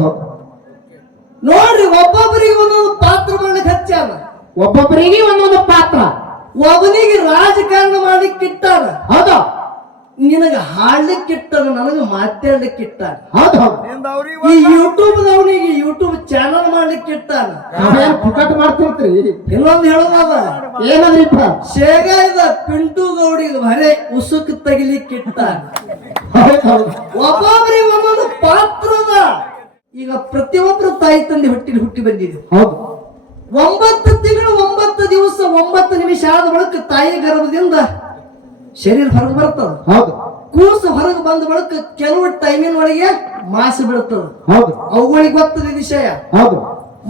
ಹೌದು ನೋಡ್ರಿ, ಒಬ್ಬೊಬ್ಬರಿಗೆ ಒಂದೊಂದು ಪಾತ್ರ ಮಾಡ್ಲಿಕ್ಕೆ ಹಚ್ಚಾನ. ಒಬ್ಬೊಬ್ಬರಿಗೆ ಒಂದೊಂದು ಪಾತ್ರ. ಒಬ್ಬನಿಗೆ ರಾಜಕಾರಣ ಮಾಡ್ಲಿಕ್ಕೆ ಇಟ್ಟಾನ. ಹೌದು. ನಿನಗ ಹಾಡ್ಲಿಕ್ಕೆ ಇಟ್ಟಾನ, ನನಗ ಮಾತಾಡ್ಲಿಕ್ಕೆ ಇಟ್ಟಾನ. ಹೌದು ಹೌದು. ಈ ಯೂಟ್ಯೂಬ್ದವನಿಗೆ ಯೂಟ್ಯೂಬ್ ಚಾನಲ್ ಮಾಡ್ಲಿಕ್ಕೆ ಇಟ್ಟಾನ. ಪುಕಟ್ ಮಾಡ್ತಿರ್ತೀರಿ. ಇನ್ನೊಂದು ಹೇಳೋದ ಏನಂದ್ರಿಪ್ಪ? ಶೇಗಾಯ್ದ ಪಿಂಟು ಗೌಡಿಗೆ ಬರೇ ಉಸುಕ್ ತೆಗಿಲಿಕ್ಕೆ ಇಟ್ಟಾನ. ಒಬ್ಬೊಬ್ಬರಿಗೆ ಒಂದೊಂದು ಪಾತ್ರದ. ಈಗ ಪ್ರತಿಯೊಬ್ಬರು ತಾಯಿ ತಂದೆ ಹುಟ್ಟಿ ಬಂದಿದೆ. ಹೌದು. 9 ತಿಂಗಳು 9 ದಿವಸ 9 ನಿಮಿಷ ಆದ ಬಳಿಕ ತಾಯಿ ಗರ್ಭದಿಂದ ಶರೀರ ಹೊರಗೆ ಬರ್ತದ. ಹೌದು. ಕೂಸು ಹೊರಗೆ ಬಂದ ಬಳಿಕ ಕೆಲವು ಟೈಮಿನ ಒಳಗೆ ಮಾಸ ಬೀಳ್ತದ. ಹೌದು. ಅವುಗಳಿಗೆ ಗೊತ್ತದ ವಿಷಯ. ಹೌದು.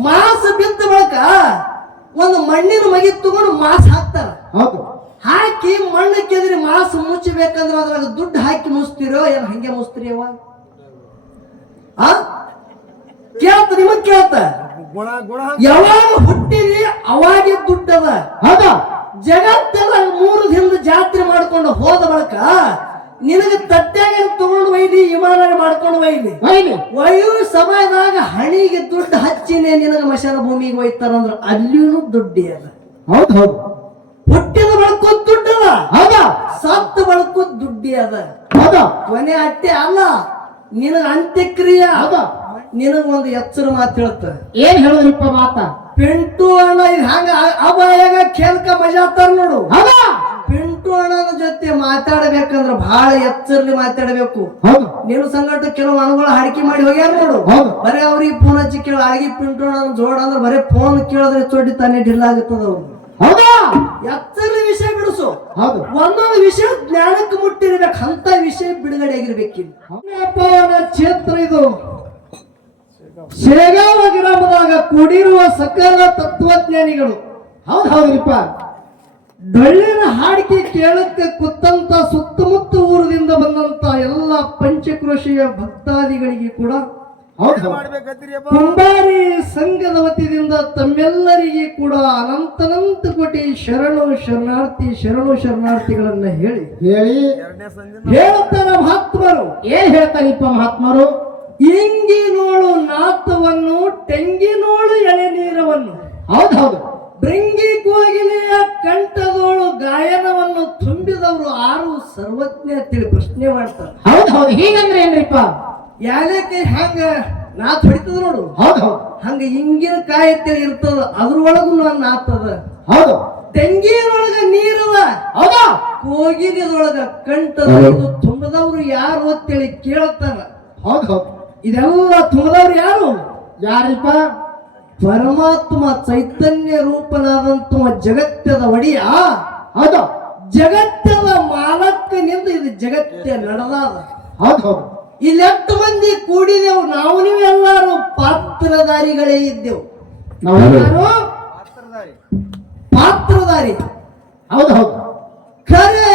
ಮಾಸ ಬಿದ್ದ ಬಳಿಕ ಒಂದು ಮಣ್ಣಿನ ಮಗಿ ತಗೊಂಡು ಮಾಸ ಹಾಕ್ತಾರ. ಹೌದು. ಹಾಕಿ ಮಣ್ಣು ಕೆದರಿ ಮಾಸ ಮುಚ್ಚಬೇಕಂದ್ರೆ ಅದ್ರಾಗ ದುಡ್ಡು ಹಾಕಿ ಮುಚ್ತಿರೋ ಏನ್ ಹಂಗೆ ಮುಚ್ತಿರಿ ಅವ? ಕೇಳ್ತ ನಿಮಗ್ ಕೇಳ್ತ, ಯಾವಾಗ ಹುಟ್ಟಿರಿ ಅವಾಗೆ ದುಡ್ಡದ. ಹೌದಾ? ಜಗತ್ತೆಲ್ಲ 3 ದಿನದ ಜಾತ್ರೆ ಮಾಡ್ಕೊಂಡು ಹೋದ ಬಳಿಕ ನಿನಗೆ ತಟ್ಟ್ಯಾಗ ತಗೊಂಡು ಒಯ್ಲಿ, ವಿಮಾನ ಮಾಡ್ಕೊಂಡು ಒಯ್ಲಿ. ಒಯ್ಯೋ ಸಮಯದಾಗ ಹಣಿಗೆ ದುಡ್ಡು ಹಚ್ಚಿನೇ ನಿನಗ ಮಶಾನ ಭೂಮಿಗೆ ಒಯ್ತಾರಂದ್ರ ಅಲ್ಲಿಯೂ ದುಡ್ಡಿ ಅದ. ಹೌದು ಹೌದು. ಹುಟ್ಟಿದ ಬಳಕು ದುಡ್ಡದ. ಹೌದಾ? ಸತ್ತ ಬಳಕು ದುಡ್ಡಿ ಅದ. ಹೌದಾ? ಕೊನೆ ಅಟ್ಟೆ ಅಲ್ಲ, ನಿನಗ ಅಂತ್ಯಕ್ರಿಯೆ. ಹೌದಾ? ನಿನಗ ಒಂದು ಎಚ್ಚರ ಮಾತು ಹೇಳ್ತ. ಏನ್ ಹೇಳುದ್ರಿಪ್ಪ ಮಾತ? ಪಿಂಟು ಅಣ್ಣ ಇದು ಹಂಗ ಅಬಾಯಾಗ ಕೇಳ್ಕ ಮಜಾತಾರ ನೋಡು. ಹೌದಾ? ಪಿಂಟು ಅಣ್ಣನ ಜೊತೆ ಮಾತಾಡಬೇಕಂದ್ರ ಬಹಳ ಎಚ್ಚರ್ಲಿ ಮಾತಾಡಬೇಕು. ಹೌದು. ನೀನು ಸಂಗಟ ಕೆಲವು ಅನುಗಳು ಹಾಡಿಕೆ ಮಾಡಿ ಹೋಗ್ಯಾರ ನೋಡು. ಹೌದು. ಬರೇ ಅವ್ರಿಗೆ ಫೋನ್ ಹಚ್ಚಿ ಕೇಳ ಆಗಿ ಪಿಂಟು ಅಣ್ಣನ ಜೋಡ ಅಂದ್ರೆ ಬರೇ ಫೋನ್ ಕೇಳಿದ್ರೆ ಚೋಟಿ ತಾನೇ ಢಿಲ್ಲ ಆಗುತ್ತದ. ಅವ್ರು ಹೌದಾ? ಎಚ್ಚರ್ಲಿ ವಿಷಯ ಬಿಡಿಸು. ಹೌದು. ಒಂದೊಂದು ವಿಷಯ ಜ್ಞಾನಕ್ಕೆ ಮುಟ್ಟಿರ್ಬೇಕು, ಅಂತ ವಿಷಯ ಬಿಡುಗಡೆ ಆಗಿರ್ಬೇಕಿಲ್ಲ. ಕ್ಷೇತ್ರ ಇದು ಶೇಗಾವ ಗ್ರಾಮದಾಗ ಕೂಡಿರುವ ಸಕಲ ತತ್ವಜ್ಞಾನಿಗಳು. ಹೌದು ಹೌದ್ರಿಪ್ಪ. ಡೊಳ್ಳಿನ ಹಾಡಿಕೆ ಕೇಳಕ್ಕೆ ಕುತ್ತಂತ ಸುತ್ತಮುತ್ತ ಊರದಿಂದ ಬಂದಂತ ಎಲ್ಲ ಪಂಚಕೃಷಿಯ ಭಕ್ತಾದಿಗಳಿಗೆ ಕೂಡ ಹೌದು. ಕುಂಬಾರಿ ಸಂಘದ ವತಿಯಿಂದ ತಮ್ಮೆಲ್ಲರಿಗೆ ಕೂಡ ಅನಂತ ಕೋಟಿ ಶರಣು ಶರಣಾರ್ಥಿಗಳನ್ನ ಹೇಳಿ ಹೇಳ್ತಾರ ಮಹಾತ್ಮರು. ಏನ್ ಹೇಳ್ತಾರಿಪ್ಪ ಮಹಾತ್ಮರು? ಇಂಗಿನೋಳು ನಾಥವನ್ನು, ತೆಂಗಿನೋಳು ಎಳೆ ನೀರವನ್ನು, ಹೌದು ಹೌದು. ಭೃಂಗಿ ಕೋಗಿಲೆಯ ಕಂಠದೋಳು ಗಾಯನವನ್ನು ತುಂಬಿದವರು ಆರು ಸರ್ವಜ್ಞ ಅಂತೇಳಿ ಪ್ರಶ್ನೆ ಮಾಡ್ತಾರೆ. ಹೌದು ಹೌದು. ಹೀಗಂದ್ರೆ ಏನ್ರಿಪ್ಪ? ಯಾಲಕ್ಕೆ ಹಂಗ ನಾತ್ ಹೊಡಿತದ ನೋಡು. ಹೌದು ಹೌದು. ಹಂಗ ಹಿಂಗಿನ ಕಾಯಿ ಅಂತೇಳಿ ಇರ್ತದ, ಅದ್ರೊಳಗು ನಾತದ. ಹೌದು. ತೆಂಗಿನೊಳಗ ನೀರದ. ಹೌದಾ? ಕೋಗಿಲೆದೊಳಗ ಕಂಠದ ಇದು ತುಂಬದವ್ರು ಯಾರು ಅಂತೇಳಿ ಕೇಳ್ತಾರ. ಹೌದು ಹೌದು. ಇದೆಲ್ಲ ತುಂಬದವ್ರು ಯಾರು? ಯಾರಿಪ್ಪ? ಪರಮಾತ್ಮ ಚೈತನ್ಯ ರೂಪನಾದಂತ ಜಗತ್ತದ ಒಡೆಯ. ಹೌದು. ಜಗತ್ತದ ಮಾಲಕ್ಕನಿಂದ ಇದು ಜಗತ್ತೇ ನಡೆದಾದ. ಹೌದು ಹೌದು. ಇಲ್ಲಿ 8 ಮಂದಿ ಕೂಡಿದೆವು, ನಾವು ನೀವು ಎಲ್ಲಾರು ಪಾತ್ರಧಾರಿಗಳೇ ಇದ್ದೆವು. ನಾವೆಲ್ಲರೂ ಪಾತ್ರಧಾರಿ. ಹೌದು ಹೌದು. ಖರೆ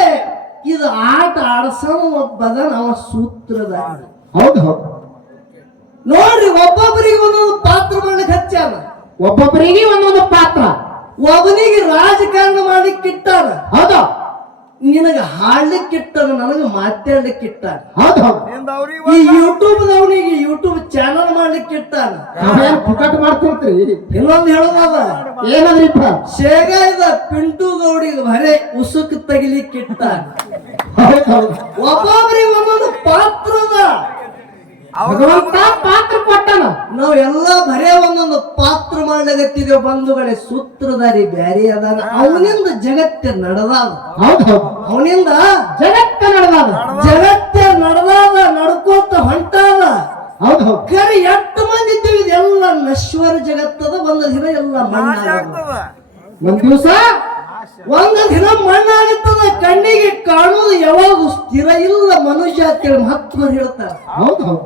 ಇದು ಆಟ ಆಡಸೋ ಒಬ್ಬದ ನಾವು ಸೂತ್ರಧಾರಿ. ಹೌದು ಹೌದು. ನೋಡ್ರಿ, ಒಬ್ಬೊಬ್ಬರಿಗೆ ಒಂದೊಂದು ಪಾತ್ರ ಮಾಡ್ಲಿಕ್ಕೆ ಹಚ್ಚಾನ. ಒಬ್ಬೊಬ್ಬರಿಗೆ ಒಂದೊಂದು ಪಾತ್ರ. ಒಬ್ಬನಿಗೆ ರಾಜಕಾರಣ ಮಾಡ್ಲಿಕ್ಕೆ ಇಟ್ಟಾನ. ಹೌದು. ನಿನಗ ಹಾಡ್ಲಿಕ್ಕೆ ಇಟ್ಟಾನ, ನನಗ ಮಾತಾಡ್ಲಿಕ್ಕೆ ಇಟ್ಟಾನ. ಹೌದು ಹೌದು. ಈ ಯೂಟ್ಯೂಬ್ದವನಿಗೆ ಯೂಟ್ಯೂಬ್ ಚಾನಲ್ ಮಾಡ್ಲಿಕ್ಕೆ ಇಟ್ಟಾನ. ಪುಕಟ್ ಮಾಡ್ತಿರ್ತೀರಿ. ಇನ್ನೊಂದು ಹೇಳೋದ ಏನಂದ್ರಿಪ್ಪ? ಶೇಗಾಯ್ದ ಪಿಂಟು ಗೌಡಿಗೆ ಬರೇ ಉಸುಕ್ ತೆಗಿಲಿಕ್ಕೆ ಇಟ್ಟಾನ. ಹೌದು ಹೌದು. ಒಬ್ಬೊಬ್ಬರಿಗೆ ಒಂದೊಂದು ಪಾತ್ರದ. ಭಗವಂತ ಪಾತ್ರ ಕೊಟ್ಟನ. ನಾವ್ ಎಲ್ಲಾ ಬರೇ ಒಂದೊಂದು ಪಾತ್ರ ಮಾಡ್ಲಾಗತ್ತಿದ್ದೇವೆ ಬಂಧುಗಳೇ. ಸೂತ್ರಧಾರಿ ಬ್ಯಾರಿ ಅದಾನ, ಅವನಿಂದ ಜಗತ್ತೇ ನಡೆದಾದ. ಹೌದು ಹೌದು. ಅವನಿಂದ ಜಗತ್ತ ನಡೆದಾದ. ಜಗತ್ತೇ ನಡೆದಾದ, ನಡ್ಕೋತ ಹೊಂಟಾದ. ಹೌದು ಹೌದು. ಖರೆ 8 ಮಂದಿ ಇದ್ದೇವೆ. ಇದೆಲ್ಲ ನಶ್ವರ ಜಗತ್ತದ. ಒಂದು ದಿನ ಎಲ್ಲ ಮಣ್ಣಾಗ್ತದ. ಒಂದ್ ದಿವಸ ಒಂದು ದಿನ ಮಣ್ಣಾಗುತ್ತದ. ಕಣ್ಣಿಗೆ ಕಾಣುವುದು ಯಾವಾಗ ಸ್ಥಿರ ಇಲ್ಲ ಮನುಷ್ಯ ಅಂತೇಳಿ ಮಹತ್ವ ಹೇಳ್ತಾರೆ. ಹೌದು ಹೌದು.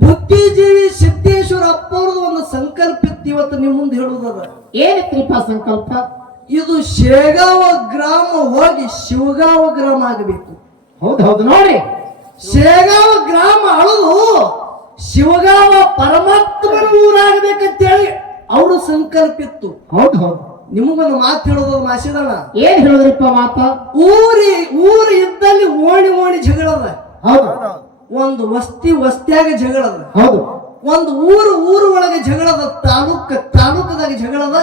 ಬುದ್ಧಿಜೀವಿ ಸಿದ್ದೇಶ್ವರ ಅಪ್ಪವ್ರದ್ದು ಒಂದು ಸಂಕಲ್ಪ ಇತ್ತು, ಇವತ್ತು ನಿಮ್ ಮುಂದೆ ಹೇಳುವುದದ. ಏನಿತ್ರಿಪ್ಪ ಸಂಕಲ್ಪ? ಇದು ಶೇಗಾವ ಗ್ರಾಮ ಹೋಗಿ ಶಿವಗಾವ ಗ್ರಾಮ ಆಗಬೇಕು. ಹೌದು ಹೌದು. ನೋಡಿ, ಶೇಗಾವ ಗ್ರಾಮ ಅಳದು ಶಿವಗಾವ ಪರಮಾತ್ಮನ ಊರಾಗಬೇಕಂತೇಳಿ ಅವರು ಸಂಕಲ್ಪ ಇತ್ತು. ಹೌದು ಹೌದು. ನಿಮಗೊಂದು ಮಾತು ಹೇಳೋದು ಮಾಸಿದಣ್ಣ. ಏನ್ ಹೇಳಿದ್ರಿಪ್ಪ ಮಾತ? ಊರು ಇದ್ದಲ್ಲಿ ಓಣಿ ಜಗಳದ. ಹೌದು. ಒಂದು ವಸ್ತಿಯಾಗ ಜಗಳದ. ಹೌದು. ಒಂದು ಊರು ಒಳಗೆ ಜಗಳದ, ತಾಲೂಕದಾಗ ಜಗಳದ,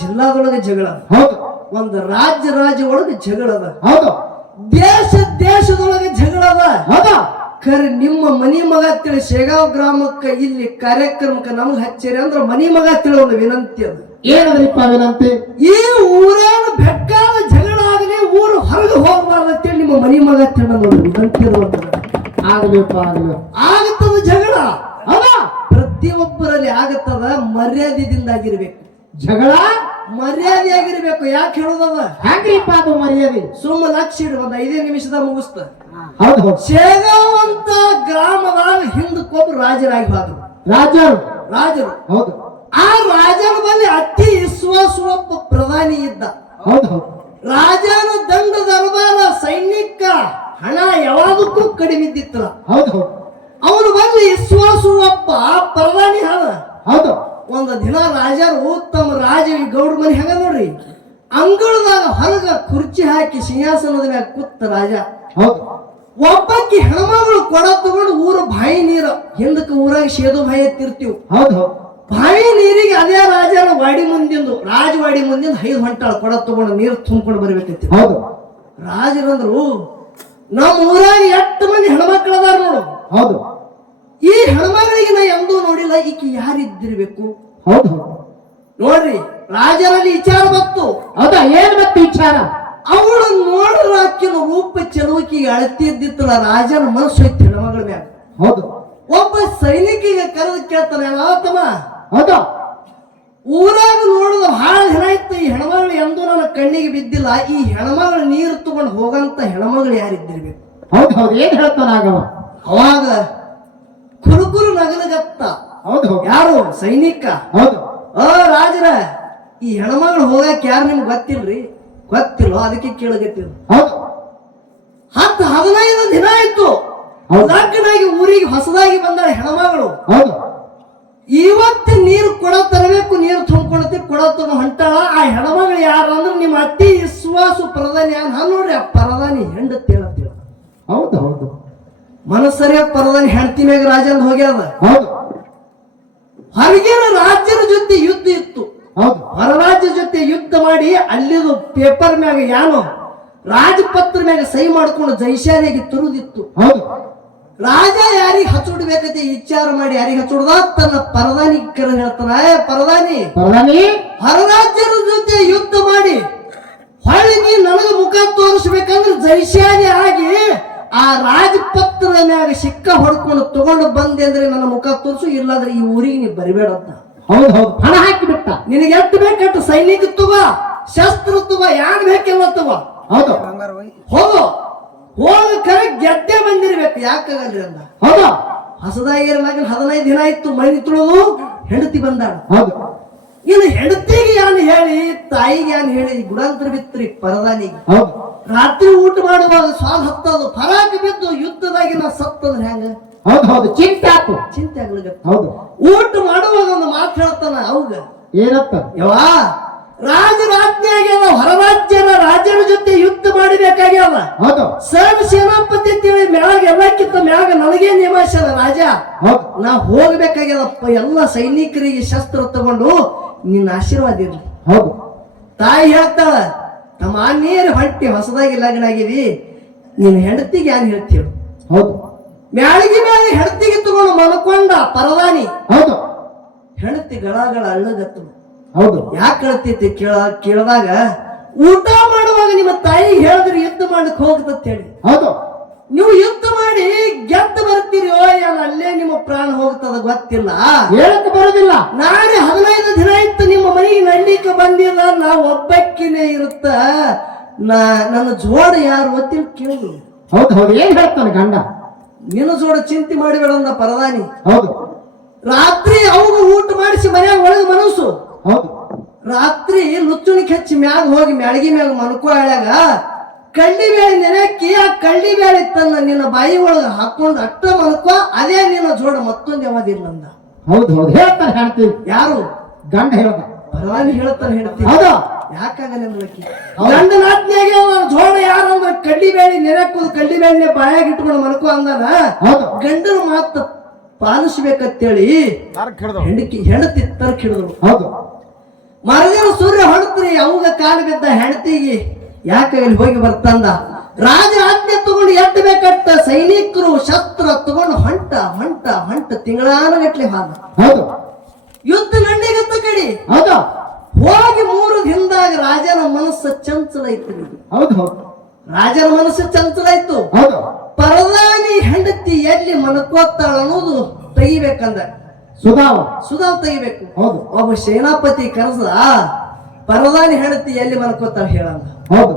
ಜಿಲ್ಲಾದೊಳಗೆ ಜಗಳದ, ಹೌದು ಒಂದು ರಾಜ್ಯ ಒಳಗೆ ಜಗಳದ, ಹೌದು ದೇಶದೊಳಗೆ ಜಗಳದ. ಹೌದಾ ಖರೆ ನಿಮ್ಮ ಮನಿ ಮಗ ತಿಳಿ ಶೇಗಾವ್ ಗ್ರಾಮಕ್ಕೆ ಇಲ್ಲಿ ಕಾರ್ಯಕ್ರಮಕ್ಕೆ ನಮಗ್ ಹಚ್ಚಿರಿ ಅಂದ್ರೆ ಮನಿ ಮಗ ತಿಳಿ ಒಂದು ವಿನಂತಿ ಅದು. ಏನದ್ರಿಪ್ಪ ವಿನಂತಿ? ಈ ಊರಾಗ ಬೆಕ್ಕಾದ ಜಗಳ ಆಗಲಿ, ಊರು ಹೊರಗೆ ಹೋಗಬಾರ್ದು ಅಂತೇಳಿ ನಿಮ್ಮ ಮನಿ ಮಗ ತಿಳಿ ಒಂದು ವಿನಂತಿ ಆಗ್ಲಿಪ್ಪ ಆಗ್ಲಿ. ಆಗತ್ತದ ಜಗಳ. ಹೌದಾ ಪ್ರತಿಯೊಬ್ಬರಲ್ಲಿ ಆಗತ್ತದ, ಮರ್ಯಾದೆದಿಂದ ಆಗಿರ್ಬೇಕು. ಜಗಳ ಮರ್ಯಾದೆ ಆಗಿರ್ಬೇಕು. ಯಾಕೆ ಹೇಳೋದದ? ಹ್ಯಾಂಗ್ರಿಪ್ಪ ಅದು ಮರ್ಯಾದೆ? ಸುಮ್ಮ ಲಕ್ಷ ಇಡು, ಒಂದು 5 ನಿಮಿಷದಾಗ ಮುಗಿಸ್ತ. ಹೌದು ಹೌದು. ಶೇಗಾವ್ ಅಂತ ಗ್ರಾಮದಾಗ ಹಿಂದಕ್ಕೊಬ್ಬರು ರಾಜರಾಗಿ ಹೋದ್ರು. ರಾಜರು ಹೌದು. ಆ ರಾಜನ ಬಳಿ ಅತಿ ವಿಶ್ವಾಸ ಒಬ್ಬ ಪ್ರಧಾನಿ ಇದ್ದ. ಹೌದು ಹೌದು. ರಾಜನ ದಂಡ ದರ್ಬಾರ ಸೈನಿಕ ಹಣ ಯಾವಾಗಕ್ಕೂ ಕಡಿಮೆ ಇದ್ದಿತ್ತಲ್ಲ. ಹೌದು ಹೌದು. ಅವನು ಬಳಿ ವಿಶ್ವಾಸ ಒಬ್ಬ ಪ್ರಧಾನಿ ಹಣ. ಹೌದು. ಒಂದು ದಿನ ರಾಜರು ತಮ್ಮ ಗೌಡ್ರ ಮನೆ ಹೆಂಗ ನೋಡ್ರಿ, ಅಂಗಳದಾಗ ಹೊರಗ ಕುರ್ಚಿ ಹಾಕಿ ಸಿಂಹಾಸನದ ಮ್ಯಾಗ ಕೂತ ರಾಜ. ಹೌದು. ಒಬ್ಬಕ್ಕೆ ಹೆಣ್ಮಗಳು ಕೊಡ ತಗೊಂಡು ಊರು ಬಾಯಿ ನೀರು ಹಿಂದಕ್ಕೆ ಊರಾಗ ಸೇದು ಬಾಯಿ ಎತ್ತಿರ್ತೀವಿ. ಹೌದು ಹೌದು. ಬಾಯಿ ನೀರಿಗೆ ಅದೇ ರಾಜರ ವಾಡಿ ಮುಂದಿಂದು, ರಾಜವಾಡಿ ಮುಂದಿಂದ 5 ಹೊಂಟಾಳ ಕೊಡ ತಗೊಂಡು ನೀರು ತುಂಬಿಕೊಂಡು ಬರ್ಬೇಕೈತಿ. ಹೌದು. ರಾಜರಂದ್ರು ನಮ್ಮ ಊರಾಗ 8 ಮಂದಿ ಹೆಣ್ಮಕ್ಳು ಅದಾರ ನೋಡು. ಹೌದು. ಈ ಹೆಣ್ಮಗಳಿಗೆ ನಾ ಎಂದೂ ನೋಡಿಲ್ಲ, ಈಕಿ ಯಾರಿದ್ದಿರ್ಬೇಕು? ಹೌದು. ನೋಡ್ರಿ, ರಾಜರಲ್ಲಿ ವಿಚಾರ ಬಂತು. ಹೌದಾ? ಏನ್ ಮತ್ತೆ ವಿಚಾರ? ಅವಳು ನೋಡಿದ್ರ ಆಕಿನ ರೂಪ ಚಲುವಕಿಗೆ ಅಳತಿದ್ದಿತ್ತಲ್ಲ, ರಾಜನ ಮನಸ್ಸು ಐತಿ ಹೆಣ್ಮಗಳ ಮ್ಯಾಗ. ಹೌದು. ಒಬ್ಬ ಸೈನಿಕಿಗೆ ಕರೆದು ಕೇಳ್ತಾನೆ, ತಮ್ಮ ಹೌದಾ ಊರಾಗ ನೋಡಿದ ಬಹಳ ದಿನ ಇತ್ತು, ಈ ಹೆಣ್ಮಗಳು ಎಂದೂ ನನ್ನ ಕಣ್ಣಿಗೆ ಬಿದ್ದಿಲ್ಲ, ಈ ಹೆಣ್ಮಗಳು ನೀರು ತಗೊಂಡು ಹೋಗಂತ ಹೆಣ್ಮಗಳು ಯಾರಿದ್ದಿರ್ಬೇಕು? ಹೌದು ಹೌದು. ಏನ್ ಹೇಳ್ತಾನ ಆಗವ? ಅವಾಗ ಕುರುಕುರು ನಗನಗತ್ತ. ಹೌದು ಹೌದು. ಯಾರು? ಸೈನಿಕ. ಹೌದು. ರಾಜರ, ಈ ಹೆಣ್ಮಗಳು ಹೋಗಕ್ ಯಾರು ನಿಮ್ಗೆ ಗೊತ್ತಿಲ್ರಿ? ಗೊತ್ತಿಲ್ಲ, ಅದಕ್ಕೆ ಕೇಳಗತ್ತಿಲ್ಲ. ಹೌದು. 10-15 ದಿನ ಆಯ್ತು ಲಗ್ನಾಗಿ ಊರಿಗೆ ಹೊಸದಾಗಿ ಬಂದ ಹೆಣ್ಮಗಳು. ಹೌದು. ಇವತ್ತು ನೀರು ಕೊಡ ತರಬೇಕು, ನೀರು ತುಂಬಿಕೊಡತಿ, ಕೊಡ ತುಂಬ ಹೊಂಟಾಳ. ಆ ಹೆಣ್ಮಗಳು ಯಾರು ಅಂದ್ರೆ ನಿಮ್ಮ ಅತಿ ವಿಶ್ವಾಸ ಪ್ರಧಾನಿ. ನೋಡ್ರಿ, ಆ ಪ್ರಧಾನಿ ಹೆಂಡತಿ ಹೇಳತ್ತೀವ. ಹೌದು ಹೌದು. ಮನಸ್ಸರಿಯ ಪ್ರಧಾನಿ ಹೆಂಡತಿ ಮ್ಯಾಗ ರಾಜನ್ ಹೋಗ್ಯಾದ. ಹೌದು. ಹೊರಗಿನ ರಾಜ್ಯದ ಜೊತೆ ಯುದ್ಧ ಇತ್ತು. ಹೌದು. ಹೊರ ರಾಜ್ಯ ಜೊತೆ ಯುದ್ಧ ಮಾಡಿ ಅಲ್ಲಿದು ಪೇಪರ್ ಮ್ಯಾಗ ಯಾನು ರಾಜಪತ್ರ ಮ್ಯಾಗ ಸಹಿ ಮಾಡ್ಕೊಂಡು ಜೈಶಾಲಿಯಾಗಿ ತುರುದಿತ್ತು. ಹೌದು. ರಾಜ ಯಾರಿಗೆ ಹಚ್ಚುಡ್ಬೇಕಂತೆ ವಿಚಾರ ಮಾಡಿ ಯಾರಿಗೆ ಹಚ್ಚುಡ್ದ? ತನ್ನ ಪ್ರಧಾನಿ ಕರೆ ಹೇಳ್ತಾನ, ಪ್ರಧಾನಿ ಹೊರ ರಾಜ್ಯದ ಜೊತೆ ಯುದ್ಧ ಮಾಡಿ ಹೊಳ್ಳಿ ನೀ ನನಗ ಮುಖ ತೋರಿಸ್ಬೇಕಂದ್ರೆ ಜೈಶಾಲಿ ಆಗಿ ಆ ರಾಜಪತ್ರದ ಮ್ಯಾಗ ಸಿಕ್ಕ ಹೊಡ್ಕೊಂಡು ತಗೊಂಡು ಬಂದೆ ಅಂದ್ರೆ ನನ್ನ ಮುಖ ತೋರಿಸು, ಇಲ್ಲಾಂದ್ರೆ ಈ ಊರಿಗೆ ನೀ ಬರಿಬೇಡ ಅಂತ. ಹೌದು ಹೌದು. ಹಣ ಹಾಕಿ ಬಿಟ್ಟ. ನಿನಗೆ ಎಷ್ಟು ಬೇಕಟ್ಟು ಸೈನಿಕ ತಗೋ, ಶಸ್ತ್ರ ತಗೋ, ಯಾರು ಬೇಕೆಲ್ಲ ತಗೋ. ಹೌದು. ಹೋಗ ಕರೆ ಗೆದ್ದೆ ಬಂದಿರ್ಬೇಕು. ಯಾಕಾಗಲ್ರಿ ಅಂದ. ಹೌದು. ಹೊಸದಾಗಿ 15 ದಿನ ಆಯ್ತು, ಮೈ ತುಳಿದು ಹೆಂಡತಿ ಬಂದಾಳ. ಹೌದು. ಇನ್ನು ಹೆಂಡತಿಗೆ ಯಾನು ಹೇಳಿ, ತಾಯಿಗೆ ಯಾನು ಹೇಳಿ, ಗುಡಾಂತರ ಬಿತ್ರಿ ಪ್ರಧಾನಿಗೆ. ಹೌದು. ರಾತ್ರಿ ಊಟ ಮಾಡುವಾಗ ಸ್ವಾದ ಹತ್ತದು, ಫರಾಕ್ ಬಿದ್ದು ಯುದ್ಧದಾಗಿ ನಾ ಸತ್ತಂದ್ರೆ ಹೆಂಗ? ಹೌದು ಹೌದು. ಚಿಂತೆ ಆತು. ಚಿಂತೆ ಆಗ್ಲಿಕ್ಕೆ. ಹೌದು. ಊಟ ಮಾಡುವಾಗ ಒಂದು ಮಾತು ಹೇಳ್ತಾನ ಅವಾಗ. ಏನತ್ತ? ಯವಾ ರಾಜ್ಯ ಆಗ್ಯಾವ, ಹೊರ ರಾಜ್ಯರ ಜೊತೆ ಯುದ್ಧ ಮಾಡಬೇಕಾಗ್ಯಾವ. ಹೌದು. ಸೇನಾಪತಿ ತಿಳಿ ಮ್ಯಾಗ ಎಲ್ಲಕ್ಕಿಂತ ಮ್ಯಾಗ ನನಗೇ ನಿಯಮಾಸದ ರಾಜ. ಹೌದು. ನಾ ಹೋಗ್ಬೇಕಾಗ್ಯದಪ್ಪ, ಎಲ್ಲ ಸೈನಿಕರಿಗೆ ಶಸ್ತ್ರ ತಗೊಂಡು ನಿನ್ನ ಆಶೀರ್ವಾದ ಇರ್ಲಿ. ಹೌದು. ತಾಯಿ ಹೇಳ್ತಾಳ, ತಮ್ಮ ನೀರು ಹೊಟ್ಟಿ ಹೊಸದಾಗಿ ಲಗ್ನ ಆಗಿವಿ, ನಿನ್ನ ಹೆಂಡತಿಗೆ ಯಾನ್ ಹೇಳ್ತೀವಿ? ಹೌದು. ಮ್ಯಾಳಿಗೆ ಮ್ಯಾಲ ಹೆಂಡತಿಗೆ ತಗೊಂಡು ಮಲ್ಕೊಂಡ ಪ್ರಧಾನಿ. ಹೌದು. ಹೆಂಡತಿ ಗಳಗಳ ಅಳ್ಳಗತ್ತು. ಹೌದು. ಯಾಕೆ ಹೇಳ್ತೈತಿ ಕೇಳಿದಾಗ, ಊಟ ಮಾಡುವಾಗ ನಿಮ್ಮ ತಾಯಿ ಹೇಳಿದ್ರೆ ಯುದ್ಧ ಮಾಡಕ್ ಹೋಗ್ತತ್ ಹೇಳಿ. ಹೌದು. ನೀವು ಯುದ್ಧ ಮಾಡಿ ಗೆದ್ದು ಬರ್ತೀರಿ, ಅಲ್ಲೇ ನಿಮ್ಮ ಪ್ರಾಣ ಹೋಗ್ತದ ಗೊತ್ತಿಲ್ಲ, ಹೇಳಕ್ ಬರೋದಿಲ್ಲ. ನಾಳೆ 15 ದಿನ ಇತ್ತು ನಿಮ್ಮ ಮನೆಗೆ ನಡ್ಲಿಕ್ಕೆ ಬಂದಿಲ್ಲ, ನಾ ಒಬ್ಬಕ್ಕಿನೇ ಇರುತ್ತ, ನನ್ನ ಜೋಡ ಯಾರು ಗೊತ್ತಿಲ್ಲ ಕೇಳು. ಹೌದು ಹೌದು. ಏನ್ ಹೇಳ್ತಾನೆ ಗಂಡ? ನಿನ್ನ ಜೋಡ ಚಿಂತೆ ಮಾಡಿಬೇಡ ಅಂದ ಪ್ರಧಾನಿ. ಹೌದು. ರಾತ್ರಿ ಅವಾಗ ಊಟ ಮಾಡಿಸಿ ಮನ್ಯಾಗ ಒಳಗೆ ಮನಸ್ಸು. ಹೌದು. ರಾತ್ರಿ ಲುಚ್ಚುಣಿಗೆ ಹಚ್ಚಿ ಮ್ಯಾಗ ಹೋಗಿ ಮ್ಯಾಳಗಿ ಮ್ಯಾಗ ಮನ್ಕೋ ಹೇಳ್ಯಾಗ ಕಳ್ಳಿ ಬೇಳೆ ನೆನಕ್ಕಿ, ಆ ಕಳ್ಳಿ ಬೇಳೆ ತನ್ನ ನಿನ್ನ ಬಾಯಿ ಒಳಗ ಹಾಕೊಂಡು ಅಟ್ಟ ಮನ್ಕೋ, ಅದೇ ನಿನ್ನ ಜೋಡ ಮತ್ತೊಂದು ಯಾವ್ದಿಲ್ಲ ಅಂದ. ಹೌದು ಹೌದು. ಹೇಳ್ತಾನೆ ಹೇಳ್ತೀವಿ. ಯಾರು? ಗಂಡ ಹೇಳ್ದ. ಪ್ರಧಾನಿ ಹೇಳ್ತಾನೆ ಹೇಳ್ತೀವಿ. ಹೌದು. ಯಾಕಾಗಲ್ಲ ಗಂಡ ನಾತ್ನಿಯಾಗೆ ಜೋಡ ಯಾರು ಅಂದ್ರೆ ಕಡ್ಲಿ ಬೇಳೆ ನೆನಕ್ಕುದು, ಕಡ್ಲಿ ಬೇಳೆ ಬಾಯಾಗ ಇಟ್ಕೊಂಡು ಮನ್ಕೋ ಅಂದಾನ. ಹೌದು. ಗಂಡನ ಮಾತು ಪಾಲಿಸ್ಬೇಕಂತೇಳಿ ಹೆಂಡತಿ ತರ್ಕ್ ಹಿಡಿದ್ರು. ಹೌದು ಮರದಿನ ಸೂರ್ಯ ಹೊಣತ್ರಿ ಅವಾಗ ಕಾಲು ಬಿದ್ದ ಹೆಂಡತಿಗೆ ಯಾಕೆ ಇಲ್ಲಿ ಹೋಗಿ ಬರ್ತಂದ. ರಾಜ ಆಜ್ಞೆ ತಗೊಂಡು ಎಟ್ಟಬೇಕಟ್ಟ ಸೈನಿಕರು ಶಸ್ತ್ರ ತಗೊಂಡು ಹೊಂಟ ತಿಂಗಳಾನಗಟ್ಲೆ ಹಾದ. ಹೌದು ಯುದ್ಧ ನಂಡಿಗತ್ತ ಕಡಿ ಹೌದು ಹೋಗಿ 3 ದಿನದಾಗ ರಾಜನ ಮನಸ್ಸು ಚಂಚಲ ಇತ್ತು. ಹೌದು ಹೌದು ರಾಜನ ಮನಸ್ಸು ಚಂಚಲ ಇತ್ತು. ಹೌದು ಪರದಾನಿ ಹೆಂಡತಿ ಎಲ್ಲಿ ಮನಕೋತಾಳ ಅನ್ನೋದು ತೆಗಿಬೇಕಂದ ಸುಧಾವ್ ತೆಗಿಬೇಕು. ಹೌದು ಒಬ್ಬ ಸೇನಾಪತಿ ಕರೆಸ ಪರದಾನಿ ಹೆಂಡತಿ ಎಲ್ಲಿ ಮನಕೋತಾಳ ಹೇಳಂದ. ಹೌದು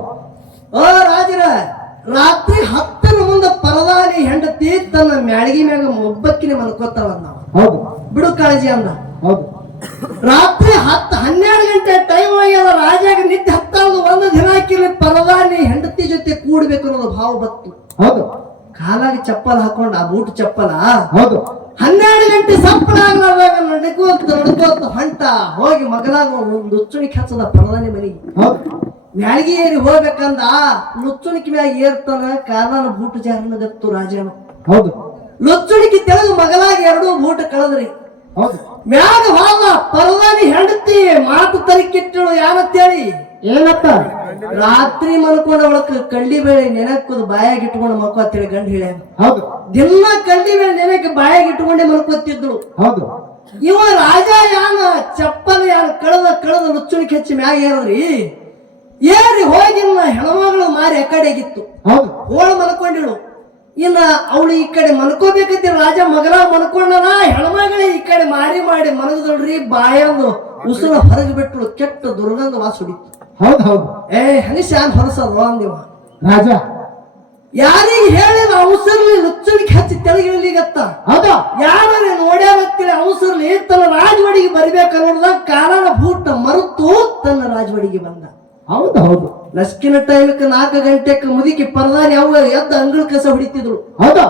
ಓ ರಾಜರ ರಾತ್ರಿ 10ರ ಮುಂದೆ ಪರದಾನಿ ಹೆಂಡತಿ ತನ್ನ ಮ್ಯಾಳಗಿ ಮ್ಯಾಗ ಒಬ್ಬಕ್ಕಿನ ಮನಕೋತಾಳ ನಾವು. ಹೌದು ಬಿಡು ಕಾಳಜಿ ಅಂದ. ಹೌದು ರಾತ್ರಿ 12 ಗಂಟೆ ಟೈಮ್ ಆಗ್ಯದ. ರಾಜಾಗ ನಿದ್ದೆ ಹತ್ತಾಳು. ಒಂದು ದಿನ ಹಾಕಿಲಿ ಪರದಾನಿ ಹೆಂಡತಿ ಜೊತೆ ಕೂಡ್ಬೇಕು ಅನ್ನೋದು ಭಾವ ಬತ್ತು. ಹೌದು ಕಾಲಾಗಿ ಚಪ್ಪಲ್ ಹಾಕೊಂಡ ಆ ಬೂಟ್ ಚಪ್ಪಲ. ಹೌದು 12 ಗಂಟೆ ಸಪ್ಪಳ ಆಗ್ಲಾರ್ದಾಗ ನಡ್ಕೋತ ಹೊಂಟ ಹೋಗಿ ಮಗಲಾಗ ಒಂದು ಲುಚ್ಚುಣಿಕೆ ಹಚ್ಚದ ಪರದಾನಿ ಮನೆಗೆ. ಹೌದು ಮ್ಯಾಳ್ಗಿ ಏರಿ ಹೋಗ್ಬೇಕಂದ ಲುಚ್ಚುಣಿಕೆ ಮ್ಯಾಗ ಏರ್ತಾನ ಕಾಲಾನ ಬೂಟ್ ಜಾರಿನ ಗತ್ತು ರಾಜನ. ಹೌದು ಲುಚ್ಚುಣಿಕೆ ತೆಳಗ ಮಗಲಾಗ 2 ಬೂಟ್ ಕಳದ್ರಿ. ಹೌದು ಮ್ಯಾಗ ಹೋದ ಪರದಾನಿ ಹೆಂಡತಿ ಮಾತು ತರಿಕಿಟ್ಟಳು ಯಾನತ್ತೇಳಿ ಏನತ್ತ ರಾತ್ರಿ ಮಲ್ಕೊಂಡ ಒಳಕ ಕಳ್ಳಿ ಬೇಳೆ ನೆನಕುದು ಬಾಯಾಗ ಇಟ್ಕೊಂಡು ಮಲ್ಕೋತೇಳಿ ಗಂಡ ಹೇಳ. ಹೌದು ದಿನ ಕಳ್ಳಿ ಬೇಳೆ ನೆನಕ್ಕೆ ಬಾಯಾಗ ಇಟ್ಕೊಂಡೆ ಮಲ್ಕೋತಿದ್ರು. ಹೌದು ಇವ ರಾಜ ಯಾನ ಚಪ್ಪಲ್ ಯಾನ ಕಳದ ಲುಚ್ಚುಣಿಕೆ ಹೆಚ್ಚಿ ಮ್ಯಾಗ ಏರಿ ಹೋಗಿ ಹೆಣ್ಮಗಳು ಮಾರಿ ಆ ಕಡೆಗಿತ್ತು. ಹೌದು ಹೋಳು ಮಲ್ಕೊಂಡಿಳು. ಇನ್ನ ಅವಳು ಈ ಕಡೆ ಮಲ್ಕೋಬೇಕಂತ ರಾಜ ಮಗಲ ಮಲ್ಕೊಂಡನ. ಹೆಣ್ಮಗಳೇ ಈ ಕಡೆ ಮಾರಿ ಮಲಗದಳ್ರಿ. ಬಾಯಂದು ಉಸುರ ಹೊರಗೆ ಬಿಟ್ಟಳು. ಕೆಟ್ಟ ದುರ್ಗಂಧ ವಾಸ ಹೊಡಿತು. ಹೌದು ಹೌದು ಹನಿಶ್ಯಾನ್ ಹೊರಸದ ಅಂದಿವ ರಾಜ ಯಾರಿಗೆ ಹೇಳಿದ ಅವಸರ್ಲಿ ಲುಚ್ಚಣಿಕೆ ಹಚ್ಚಿ ತೆಳಗಿಳಿಗತ್ತ. ಹೌದು ಯಾರೇ ನೋಡ್ಯಾರತ್ತೇಳಿ ಅವಸರ್ಲಿ ತನ್ನ ರಾಜವಾಡಿಗೆ ಬರ್ಬೇಕನ್ನೋದಾಗ ಕಾಲನ ಬೂಟ ಮರುತು ತನ್ನ ರಾಜವಾಡಿಗೆ ಬಂದ. ಹೌದು ಹೌದು ಲಸ್ಕಿನ ಟೈಮಕ್ಕೆ 4 ಗಂಟೆಕ್ಕೆ ಮುದುಕಿ ಪರದಾನಿ ಅವ ಎದ್ದ ಅಂಗಳ ಕಸ ಹೊಡಿತಿದ್ರು. ಹೌದು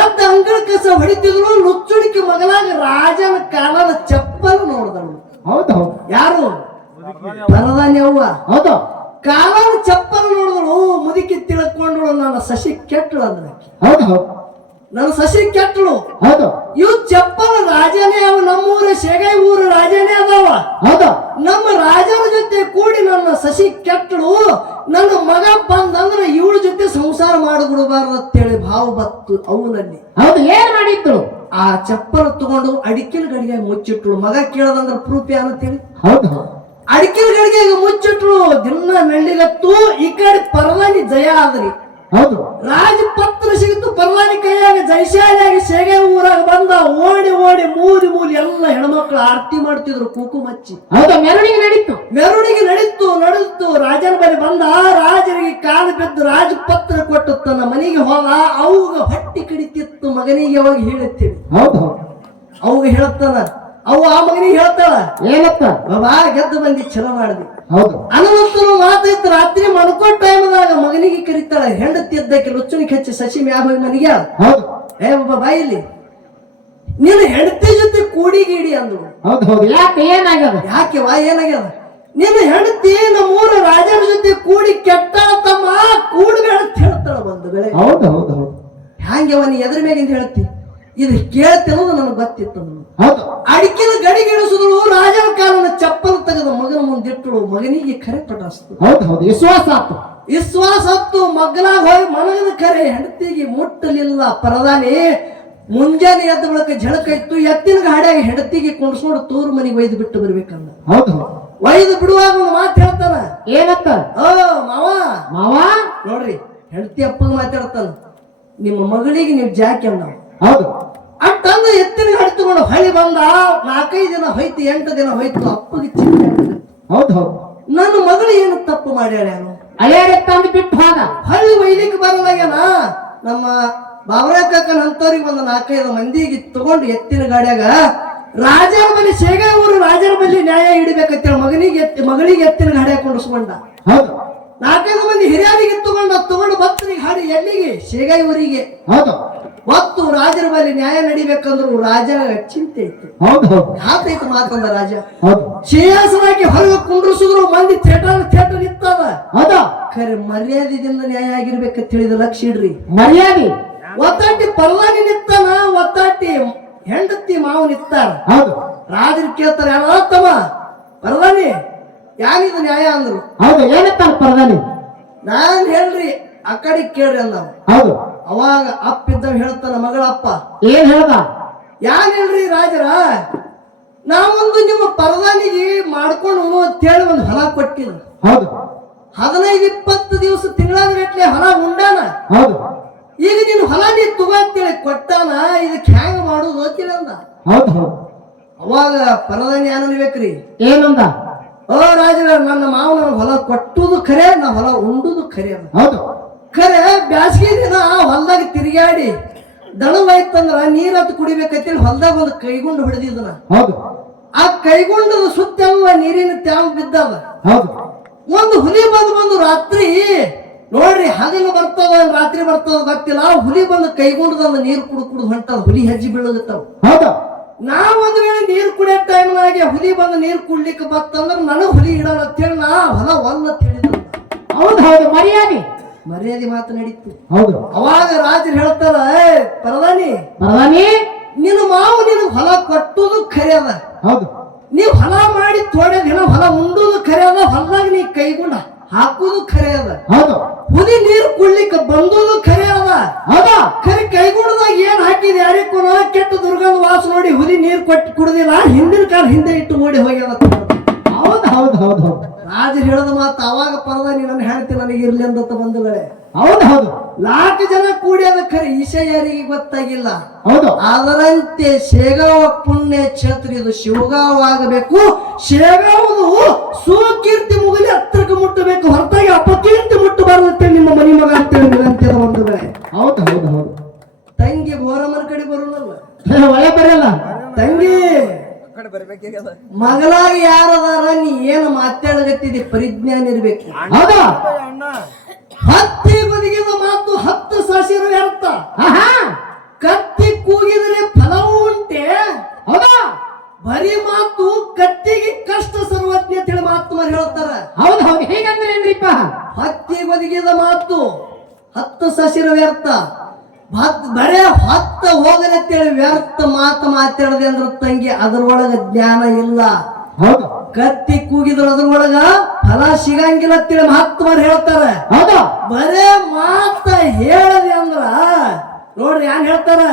ಎದ್ದ ಅಂಗಳ ಕಸ ಹೊಡಿತಿದ್ರು. ಲುಚ್ಚುಣಿಕೆ ಮಗಲಾಗ ರಾಜನ ಕಾಲನ ಚಪ್ಪಲ್ ನೋಡ್ದಳು. ಹೌದು ಹೌದು ಯಾರು ಪರದಾನಿ ಅವ್ವ. ಹೌದು ಕಾಲನ ಚಪ್ಪಲ್ ನೋಡಿದಳು. ಮುದುಕಿ ತಿಳ್ಕೊಂಡಳು ನನ್ನ ಸಸಿ ಕೆಟ್ಟಳು ಅಂದ. ಹೌದು ಹೌದು ನನ್ನ ಸಸಿ ಕೆಟ್ಟಳು. ಹೌದು ಇವ್ ಚಪ್ಪಲ್ ರಾಜನೇ ಅವ. ನಮ್ಮೂರ ಶೇಗೈ ಊರ ರಾಜನೇ ಅದಾವ. ಹೌದು ನಮ್ಮ ರಾಜನ ಜೊತೆ ಕೂಡಿ ನನ್ನ ಸಸಿ ಕೆಟ್ಟಳು. ನನ್ನ ಮಗ ಬಂದಂದ್ರೆ ಇವಳ ಜೊತೆ ಸಂಸಾರ ಮಾಡಿಬಿಡಬಾರ್ದು ಅಂತೇಳಿ ಭಾವ ಬತ್ತು ಅವನಲ್ಲಿ. ಹೌದು ಏನ್ ಮಾಡಿತ್ತು? ಆ ಚಪ್ಪಲ್ ತಗೊಂಡು ಅಡಿಕೆಲ್ ಗಡಿಗೆ ಮುಚ್ಚಿಟ್ಳು. ಮಗ ಕೇಳದಂದ್ರ ಪ್ರೂಫ್ ಏನಂತೇಳಿ ಹೌದು ಅಡಿಕೆಲ್ ಗಡಿಗೆ ಮುಚ್ಚಿಟ್ಳು. ದಿನ ಮೆಳ್ಳಿಗತ್ತು. ಈ ಕಡೆ ಪರದಾನಿ ಜಯ ಆದ್ರಿ. ಹೌದು ರಾಜಪತ್ರ ಸಿಗಿತ್ತು ಪರದಾನಿ ಕೈಯಾಗ. ಜೈಶಾಲಿಯಾಗಿ ಶೇಗೆ ಊರಾಗ ಬಂದ. ಓಡಿ ಮೂಲಿ ಎಲ್ಲ ಹೆಣ್ಮಕ್ಳು ಆರತಿ ಮಾಡ್ತಿದ್ರು ಕುಂಕುಮ ಹಚ್ಚಿ. ಹೌದು ಮೆರವಣಿಗೆ ನಡೀತು. ರಾಜನ ಬಳಿ ಬಂದ. ರಾಜನಿಗೆ ಕಾಲು ಬಿದ್ದು ರಾಜಪತ್ರ ಕೊಟ್ಟು ತನ್ನ ಮನೆಗೆ ಹೋದ. ಅವಾಗ ಹೊಟ್ಟಿ ಕಡಿತಿತ್ತು. ಮಗನಿಗೆ ಅವಾಗ ಹೇಳುತ್ತೇವೆ. ಹೌದು ಅವಾಗ ಹೇಳ್ತಾನ. ಅವು ಆ ಮಗನಿಗೆ ಹೇಳ್ತಾಳ ಏನತ್ತ ಬಾಬಾ ಗೆದ್ದು ಬಂದಿ ಚಲೋ ಮಾಡಿದ್ವಿ. ಹೌದು ಅನ್ನವಂತನು ಮಾತೈತ್. ರಾತ್ರಿ ಮನ್ಕೋ ಟೈಮ್ದಾಗ ಮಗನಿಗೆ ಕರೀತಾಳ. ಹೆಂಡತಿ ಎದ್ದಕ್ಕೆ ಲುಚ್ಚುಣಿಕೆ ಹಚ್ಚಿ ಸಸಿ ಮ್ಯಾಗ ಹೋಗಿ ಮನೆಗೆ. ಹೌದು ಬಾಬಾ ಬಾಯಿಲಿ ನೀನು ಹೆಂಡತಿ ಜೊತೆ ಕೂಡಿಗೀಡಿ ಅಂದ್ರು. ಹೌದು ಯಾಕೆ ಏನಾಗ್ಯದ? ಯಾಕೆವಾ ಏನಾಗ್ಯದ? ನಿನ್ನ ಹೆಂಡತಿ ನಮ್ಮೂರ ರಾಜನ ಜೊತೆ ಕೂಡಿ ಕೆಟ್ಟಾಳ ತಮ್ಮ. ಕೂಡ್ಬೇಡ ಅಂತ ಹೇಳ್ತಾಳ ಒಂದು ಬೆಳೆ. ಹೌದು ಹೌದು ಹೌದು ಹ್ಯಾಂಗೆವ ನೀ ಎದ್ರ ಮ್ಯಾಗಿಂದ ಹೇಳ್ತಿ? ಇದು ಕೇಳ್ತಿರೋದು ನನಗೆ ಗೊತ್ತಿತ್ತು. ಹೌದು ಅಡಿಕೆನ ಗಡಿಗಿಡಿಸಿದಳು. ರಾಜನ ಕಾಲನ ಚಪ್ಪಲ್ ತೆಗೆದು ಮಗನ ಮುಂದಿಟ್ಟಳು. ಮಗನಿಗೆ ಕರೆ ಪಟಾಸ್ತು. ಹೌದು ವಿಶ್ವಾಸ ಹತ್ತು. ಮಗನಾಗ ಹೋಗಿ ಮನಗದ ಕರೆ ಹೆಂಡತಿಗೆ ಮುಟ್ಟಲಿಲ್ಲ. ಪರದಾನಿ ಮುಂಜಾನೆ ಎದ್ದ ಬಳಕ ಝಳಕ ಇತ್ತು. ಎತ್ತಿನ ಗಾಡಿಯಾಗ ಹೆಂಡತಿಗೆ ಕುಣಿಸ್ಕೊಂಡು ತೂರು ಮನೆಗೆ ಒಯ್ದು ಬಿಟ್ಟು ಬರ್ಬೇಕಂದ. ಹೌದು ಒಯ್ದು ಬಿಡುವಾಗ ಒಂದು ಮಾತು ಹೇಳ್ತಾನ. ಏನತ್ತ? ಓ ಮಾವ ನೋಡ್ರಿ ಹೆಂಡತಿ ಅಪ್ಪಗೆ ಮಾತಾಡ್ತಾನ. ನಿಮ್ಮ ಮಗಳಿಗೆ ನೀವು ಜಾಕಿ ಅಂದ. ಹೌದು ಅಟ್ಟಂದ ಎತ್ತಿನ ಗಾಡಿ ತಗೊಂಡು ಹೊಳಿ ಬಂದ. 4-5 ದಿನ ಹೋಯ್ತು, 8 ದಿನ ಹೋಯ್ತು. ಅಪ್ಪಗೆ ಚಿಂತೆ. ಹೌದು ನನ್ನ ಮಗಳು ಏನು ತಪ್ಪು ಮಾಡ್ಯಾಳ? ಅಯ್ಯಾರೆತ್ತಂದು ಬಿಟ್ಟು ಹೋದ. ಹಳ್ಳಿ ಒಯ್ಲಿಕ್ಕೆ ಬರಲಾಗ್ಯಾನ. ನಮ್ಮ ಬಾಬರಾ ಕಾಕನ ಅಂತವ್ರಿಗೆ ಒಂದು 4-5 ಮಂದಿಗೆ ತಗೊಂಡು ಎತ್ತಿನ ಗಾಡಿಯಾಗ ರಾಜರ ಬಳಿ ಶೇಗ ಊರು ರಾಜರ ಬಳಿ ನ್ಯಾಯ ಹಿಡಿಬೇಕಂತೇಳಿ ಮಗಳಿಗೆ ಎತ್ತಿನ ಗಾಡಿ ಹಾಕೊಂಡಿಸ್ಕೊಂಡ. ಹೌದು 4-5 ಮಂದಿ ಹಿರಿಯರಿಗೆ ತಗೊಂಡು ಭಕ್ತರಿಗೆ ಹಾಡಿ ಎಲ್ಲಿಗೆ ಶೇಗಾಯಿ ಊರಿಗೆ ಹೌದು ಹೊತ್ತು ರಾಜರ ಬಳಿ ನ್ಯಾಯ ನಡಿಬೇಕಂದ್ರು ರಾಜನ ಚಿಂತೆ ಇತ್ತು. ಹಾತೈತು ಮಾತಂದ ರಾಜ. ಸಿಂಹಾಸನಕ್ಕೆ ಹೊರಗೆ ಕುಂಡ್ರಿಸಿದ್ರು. ಮಂದಿ ಥೇಟರ್ ನಿಂತದ. ಖರೆ ಮರ್ಯಾದೆದಿಂದ ನ್ಯಾಯ ಆಗಿರ್ಬೇಕಂತ ಹೇಳಿದ ಲಕ್ಷ ಇಡ್ರಿ. ಮರ್ಯಾದೆ ಒತ್ತಾಟಿ ಪರವಾಗಿ ನಿಂತಾನ. ಒತ್ತಾಟಿ ಹೆಂಡತಿ ಮಾವು ನಿತ್ತಾರ. ಹೌದು ರಾಜರು ಕೇಳ್ತಾರೆ, ಯಾರ ತಮ್ಮ ಪರದಾನಿ ಯಾನಿದು ನ್ಯಾಯ ಅಂದ್ರು. ಹೌದು ಏನಂತಾನ ಪ್ರಧಾನಿ? ನಾನ್ ಹೇಳ್ರಿ ಆ ಕಡೆ ಕೇಳ್ರಿ ಅಂದ. ಹೌದು ಅವಾಗ ಅಪ್ಪಿದ್ದವ್ ಹೇಳ್ತಾನ, ಮಗಳ ಅಪ್ಪ ಏನ್ ಹೇಳ್ದ? ಯಾನ್ ಹೇಳ್ರಿ ರಾಜರ, ನಾವೊಂದು ನಿಮ್ಮ ಪರದಾನಿಗೆ ಮಾಡ್ಕೊಂಡು ಅಂತೇಳಿ ಒಂದು ಹೊಲ ಕೊಟ್ಟಿದ್ರು. ಹೌದು 15-20 ದಿವಸ ತಿಂಗಳಾದ ಗಟ್ಲೆ ಹೊಲ ಉಂಡಾನ. ಹೌದು ಈಗ ನೀನು ಹೊಲ ನೀ ತಗೋತೇಳಿ ಕೊಟ್ಟಾನ, ಇದಕ್ಕೆ ಹ್ಯಾಂಗ ಮಾಡುದು ಗೊತ್ತಿಲ್ಲ ಅಂದ. ಹೌದು ಹೌದು ಅವಾಗ ಪರದಾನಿ ಏನನ್ಬೇಕ್ರಿ? ಏನಂದ? ಓ ರಾಜರ, ನನ್ನ ಮಾವ ನನಗೆ ಹೊಲ ಕೊಟ್ಟುದು ಖರೆ, ನಾ ಹೊಲ ಉಂಡುದು ಖರೆ ಅದ. ಹೌದು ಖರೆ ಬ್ಯಾಸಗಿ ದಿನ ಹೊಲದಾಗ ತಿರುಗಾಡಿ ದಣವಾಯ್ತಂದ್ರ ನೀರತ್ತು ಕುಡಿಬೇಕಂತೇಳಿ ಹೊಲದಾಗ ಒಂದು ಕೈಗುಂಡು ಹಿಡಿದಿದ್ದನ. ಹೌದು ಆ ಕೈಗುಂಡದ ಸುತ್ತ ನೀರಿನ ತ್ಯಾವ ಬಿದ್ದದ. ಹೌದು ಒಂದು ಹುಲಿ ಬಂದು ರಾತ್ರಿ ನೋಡ್ರಿ, ಹಗಲು ಬರ್ತದ ರಾತ್ರಿ ಬರ್ತದ ಗೊತ್ತಿಲ್ಲ, ಹುಲಿ ಬಂದು ಕೈಗುಂಡದ ನೀರು ಕುಡಿದು ಹೊಂಟದ. ಹುಲಿ ಹೆಜ್ಜೆ ಬೀಳಗತ್ತಾವ. ಹೌದು ನಾವೊಂದು ವೇಳೆ ನೀರು ಕುಡಿಯೋ ಟೈಮ್ನಾಗೆ ಹುಲಿ ಬಂದು ನೀರು ಕುಡ್ಲಿಕ್ಕೆ ಬರ್ತಂದ್ರ ನನಗ್ ಹುಲಿ ಇಡೋಣ ಅಂತೇಳಿ ನಾ ಹೊಲ ಒಲ್ಲ ತಿಳಿದ. ಹೌದು ಹೌದು ಮರ್ಯಾದೆ ಮಾತು ನಡೀತು. ಹೌದು ಅವಾಗ ರಾಜರು ಹೇಳ್ತಾರ, ಪರದಾನಿ ಪ್ರಧಾನಿ ನಿನ್ನ ಮಾವು ನಿನಗೆ ಹೊಲ ಕೊಟ್ಟುದು ಖರೆ ಅದ. ಹೌದು ನೀವ್ ಹೊಲ ಮಾಡಿ ಥೋಡೆ ದಿನ ಹೊಲ ಉಂಡುದು ಖರೆ ಅದ, ಹೊಲದಾಗ ನೀ ಕೈಗುಂಡ ಹಾಕುದು ಖರೆ ಅದ. ಹೌದು ಹುಲಿ ನೀರು ಕುಡ್ಲಿಕ್ಕೆ ಬಂದುದು ಖರೆ ಅದ. ಹೌದಾ? ಖರೆ ಕೈಗುಂಡದಾಗ ಏನ್ ಹಾಕಿದ ಯಾರಿಗೂ ಕೆಟ್ಟ ದುರ್ಗಂಧ ವಾಸ ನೋಡಿ ಹುಲಿ ನೀರು ಕೊಟ್ಟು ಕುಡ್ದಿಲ್ಲ, ಹಿಂದಿನ ಕಾಲ ಹಿಂದೆ ಇಟ್ಟು ಓಡಿ ಹೋಗ್ಯದ. ಹೌದು ಹೌದು ಹೌದು ಹೌದು ರಾಜರು ಹೇಳದ ಮಾತು ಅವಾಗ ಪರದಾನಿ ನನ್ನ ಹೆಂಡತಿ ನನಗೆ ಇರ್ಲಿ ಅಂತ ಬಂಧುಗಳೇ. ಹೌದು ಹೌದು 4 ಜನ ಕೂಡ್ಯದ ಖರೆ ಈಶ ಯಾರಿಗೆ ಗೊತ್ತಾಗಿಲ್ಲ. ಹೌದು ಅದರಂತೆ ಶೇಗಾವ ಪುಣ್ಯ ಕ್ಷೇತ್ರ ಇದು ಶಿವಗಾವ್ ಆಗಬೇಕು. ಶೇಗಾವುದು ಸುಕೀರ್ತಿ ಮುಗಲಿ ಹತ್ರಕ್ಕೆ ಮುಟ್ಟಬೇಕು, ಹೊರತಾಗಿ ಅಪಕೀರ್ತಿ ಮುಟ್ಟಬಾರದಂತೆ ನಿಮ್ಮ ಮನಿ ಮಗ ಅಂತೇಳಿ ಅಂತ್ಯದ ಒಂದು ಬೆಳೆ. ಹೌದು ಹೌದು ಹೌದು ತಂಗಿ ಬೋರಮ್ಮನ ಕಡೆ ಬರೋಣಲ್ಲ, ಒಳ್ಳೆ ಬರಲ್ಲ. ತಂಗಿ ಮಗಳಾಗಿ ಯಾರದಾರ ನೀ ಏನು ಮಾತಾಡಗತ್ತಿದೆ ಪರಿಜ್ಞಾನ ಇರ್ಬೇಕು. ಹೌದಾ? ಹತ್ತಿ ಬದಿಗಿದ ಮಾತು 10 ಸಾಸಿರು ವ್ಯರ್ಥ. ಕತ್ತಿ ಕೂಗಿದರೆ ಫಲವೂ ಉಂಟೆ. ಹೌದಾ? ಬರೀ ಮಾತು ಕತ್ತಿಗೆ ಕಷ್ಟ ಸರ್ವಜ್ಞ ತಿಳಿ ಮಾತು ಮಾರಿ ಹೇಳ್ತಾರ. ಹೌದು ಹೌದು ಹೇಗಂದ್ರೆ ಏನ್ರಿಪ್ಪ? ಹತ್ತಿ ಬದಿಗಿದ ಮಾತು 10 ಸಾಸಿರು ವ್ಯರ್ಥ. ಬರೇ 10 ಹೋಗಲತ್ತೇಳಿ ವ್ಯರ್ಥ ಮಾತು ಮಾತಾಡದೆ ಅಂದ್ರ ತಂಗಿ ಅದ್ರೊಳಗ ಜ್ಞಾನ ಇಲ್ಲ. ಹೌದು ಕತ್ತಿ ಕೂಗಿದ್ರ ಅದ್ರೊಳಗ ಫಲ ಸಿಗಂಗಿಲ್ಲ ಅಂತೇಳಿ ಮಹಾತ್ಮರು ಹೇಳ್ತಾರ. ಹೌದಾ? ಬರೇ ಮಾತ ಹೇಳದೆ ಅಂದ್ರ ನೋಡ್ರಿ ಏನ್ ಹೇಳ್ತಾರ,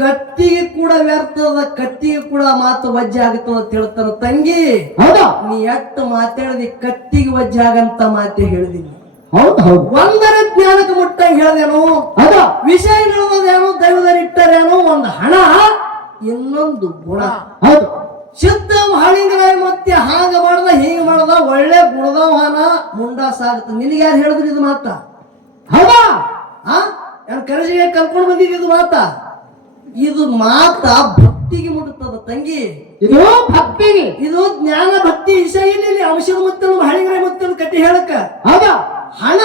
ಕತ್ತಿಗೆ ಕೂಡ ವ್ಯರ್ಥದ, ಕತ್ತಿಗೆ ಕೂಡ ಮಾತು ವಜ್ಜೆ ಆಗುತ್ತದ ಅಂತ ಹೇಳ್ತಾರ. ತಂಗಿ ಹೌದಾ? ನೀ ಎಷ್ಟು ಮಾತಾಡದಿ ಕತ್ತಿಗೆ ವಜ್ಜೆ ಆಗಂತ ಮಾತೆ ಹೇಳಿದೀನಿ. ಹೌದು ಹೌದು ಒಂದರ ಜ್ಞಾನಕ್ಕೆ ಮುಟ್ಟಂಗೆ ಹೇಳ್ದೇನು, ಹೌದಾ? ವಿಷಯ ಹೇಳೋದೇನು, ದೈವದಲ್ಲಿ ಇಟ್ಟರೇನು, ಒಂದು ಹಣ ಇನ್ನೊಂದು ಗುಣ. ಹೌದು ಸಿದ್ಧ ಹಾಳಿಂಗರಾಯ ಮತ್ತೆ ಹಾಂಗ ಮಾಡ್ದ ಹೀಗ ಮಾಡ್ದ ಒಳ್ಳೆ ಗುಣದವನ ಮುಂಡಾಸ ಆಗುತ್ತೆ. ನಿನಗೆ ಯಾರು ಹೇಳಿದ್ರು ಇದು ಮಾತ? ಹೌದಾ? ನಾನು ಕರೆಸಿಗೆ ಕಲ್ಕೊಂಡು ಬಂದಿದ್ದು ಇದು ಮಾತ. ಇದು ಮಾತ ಭಕ್ತಿಗೆ ಮುಟ್ಟುತ್ತದ ತಂಗಿ. ಇದು ಭಕ್ತಿಗೆ, ಇದು ಜ್ಞಾನ ಭಕ್ತಿ ವಿಷಯ ಇಲ್ಲಿ ಔಷಧ ಮತ್ತೆ ಹಾಳಿಂಗರಾಯ ಮತ್ತೆ ಕಟ್ಟಿ ಹೇಳಕ್ಕ. ಹೌದಾ? ಹಣ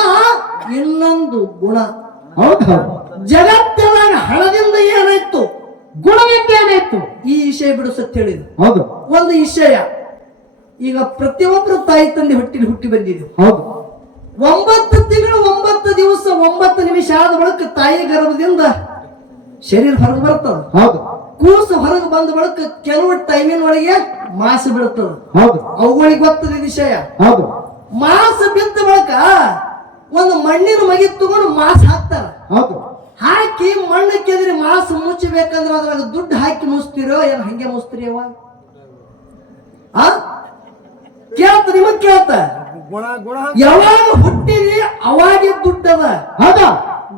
ಇನ್ನೊಂದು ಗುಣ. ಹೌದು ಹೌದು ಜಗತ್ತಿನಾಗ ಹಣದಿಂದ ಏನಾಯ್ತು, ಗುಣವಿದ್ಯೆ ಏನಾಯ್ತು? ಈ ವಿಷಯ ಬಿಡು ಸತ್ಯ ಹೇಳಿದ್ರು. ಹೌದು ಒಂದು ವಿಷಯ, ಈಗ ಪ್ರತಿಯೊಬ್ಬರು ತಾಯಿ ತಂದೆ ಹುಟ್ಟಿ ಬಂದಿದೆ. ಹೌದು 9 ತಿಂಗಳು 9 ದಿವಸ 9 ನಿಮಿಷ ಆದ ಬಳಿಕ ತಾಯಿ ಗರ್ಭದಿಂದ ಶರೀರ ಹೊರಗೆ ಬರ್ತದ. ಹೌದು ಕೂಸು ಹೊರಗೆ ಬಂದ ಬಳಿಕ ಕೆಲವು ಟೈಮಿನ ಒಳಗೆ ಮಾಸ ಬೀಳ್ತದ. ಹೌದು ಅವುಗಳಿಗೆ ಗೊತ್ತದ ವಿಷಯ. ಹೌದು ಮಾಸ ಬಿದ್ದ ಬಳಿಕ ಒಂದು ಮಣ್ಣಿನ ಮಗಿ ತಗೊಂಡು ಮಾಸ ಹಾಕ್ತಾರ. ಹೌದು ಹಾಕಿ ಮಣ್ಣು ಕೆದರಿ ಮಾಸ ಮುಚ್ಚಬೇಕಂದ್ರೆ ಅದ್ರಾಗ ದುಡ್ಡು ಹಾಕಿ ಮುಚ್ತಿರೋ ಏನ್ ಹಂಗೆ ಮುಚ್ತಿರಿ? ಕೇಳ್ತ ನಿಮಗ್ ಕೇಳ್ತ, ಯಾವಾಗ ಹುಟ್ಟಿರಿ ಅವಾಗೆ ದುಡ್ಡದ. ಹೌದಾ?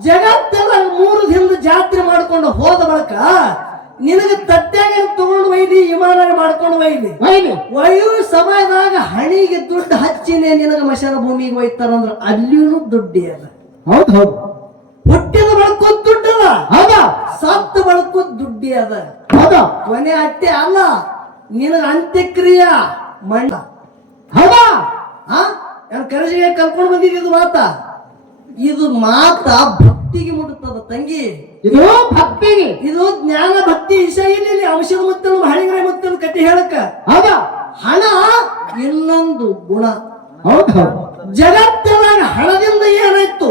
ಜಗತ್ತೆಲ್ಲ 3 ದಿನದ ಜಾತ್ರೆ ಮಾಡ್ಕೊಂಡು ಹೋದ ಬಳಿಕ ನಿನಗೆ ತಟ್ಟ್ಯಾಗ ತಗೊಂಡು ಒಯ್ಲಿ, ವಿಮಾನ ಮಾಡ್ಕೊಂಡು ಒಯ್ಲಿ, ಒಯ್ಯು ಸಮಯದಾಗ ಹಣಿಗೆ ದುಡ್ಡು ಹಚ್ಚಿನೇ ನಿನಗೆ ಮಶಾನ ಭೂಮಿಗೆ ಒಯ್ತಾರಂದ್ರ ಅಲ್ಲಿಯೂ ದುಡ್ಡಿ ಅದ. ಹೌದು ಹೌದು ಹುಟ್ಟಿದ ಬಳಕು ದುಡ್ಡದ. ಹೌದಾ? ಸತ್ತ ಬಳಕು ದುಡ್ಡಿ ಅದ. ಹೌದಾ? ಕೊನೆ ಅಟ್ಟೆ ಅಲ್ಲ, ನಿನಗ ಅಂತ್ಯಕ್ರಿಯೆ ಮಣ್ಣ. ಹೌದಾ? ನಾನು ಕರೆಸಿಗೆ ಕಲ್ಕೊಂಡು ಬಂದಿದ್ದು ಮಾತ. ಇದು ಮಾತ ಭಕ್ತಿಗೆ ಮುಟ್ಟುತ್ತದ ತಂಗಿ. ಇದು ಭಕ್ತಿಗೆ, ಇದು ಜ್ಞಾನ ಭಕ್ತಿ ವಿಷಯ ಇಲ್ಲಿ ಔಷಧ ಮತ್ತೆ ಹಳಿಗರೆ ಮತ್ತೆ ಕಟ್ಟಿ ಹೇಳಕ್ಕ. ಹೌದಾ? ಹಣ ಇನ್ನೊಂದು ಗುಣ. ಹೌದು ಹೌದು ಜಗತ್ತಿನಾಗ ಹಣದಿಂದ ಏನಾಯ್ತು,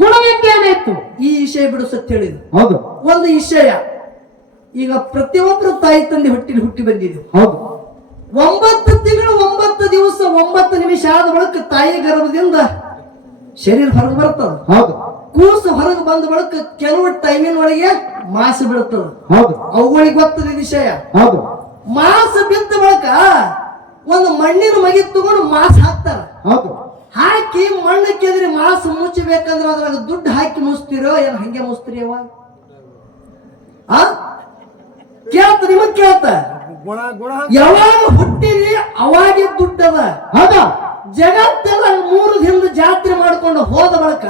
ಗುಣವಿದ್ಯೆ ಏನಾಯ್ತು? ಈ ವಿಷಯ ಬಿಡು ಸತ್ಯ ಹೇಳಿದ್ರು. ಹೌದು ಒಂದು ವಿಷಯ, ಈಗ ಪ್ರತಿಯೊಬ್ಬರು ತಾಯಿ ತಂದೆ ಹುಟ್ಟಿ ಬಂದಿದೆ. ಹೌದು 9 ತಿಂಗಳು 9 ದಿವಸ 9 ನಿಮಿಷ ಆದ ಬಳಿಕ ತಾಯಿ ಗರ್ಭದಿಂದ ಶರೀರ ಹೊರಗೆ ಬರ್ತದ. ಹೌದು ಕೂಸು ಹೊರಗೆ ಬಂದ ಬಳಿಕ ಕೆಲವು ಟೈಮಿನ ಒಳಗೆ ಮಾಸ ಬೀಳ್ತದ. ಹೌದು ಅವುಗಳಿಗೆ ಗೊತ್ತದ ವಿಷಯ. ಹೌದು ಮಾಸ ಬಿದ್ದ ಬಳಿಕ ಒಂದು ಮಣ್ಣಿನ ಮಗಿ ತಗೊಂಡು ಮಾಸ ಹಾಕ್ತಾರ. ಹೌದು ಹಾಕಿ ಮಣ್ಣು ಕೆದರಿ ಮಾಸ ಮುಚ್ಚಬೇಕಂದ್ರೆ ಅದ್ರಾಗ ದುಡ್ಡು ಹಾಕಿ ಮುಚ್ತಿರೋ ಏನ್ ಹಂಗೆ ಮುಚ್ತೀರಿ ಅವ? ಕೇಳ್ತ ನಿಮಗ್ ಕೇಳ್ತ ಯಾವಾಗ ಹುಟ್ಟಿರಿ ಅವಾಗೆ ದುಡ್ಡದ. ಹೌದಾ ಜಗತ್ತೆಲ್ಲ 3 ದಿನದ ಜಾತ್ರೆ ಮಾಡ್ಕೊಂಡು ಹೋದ ಬಳಿಕ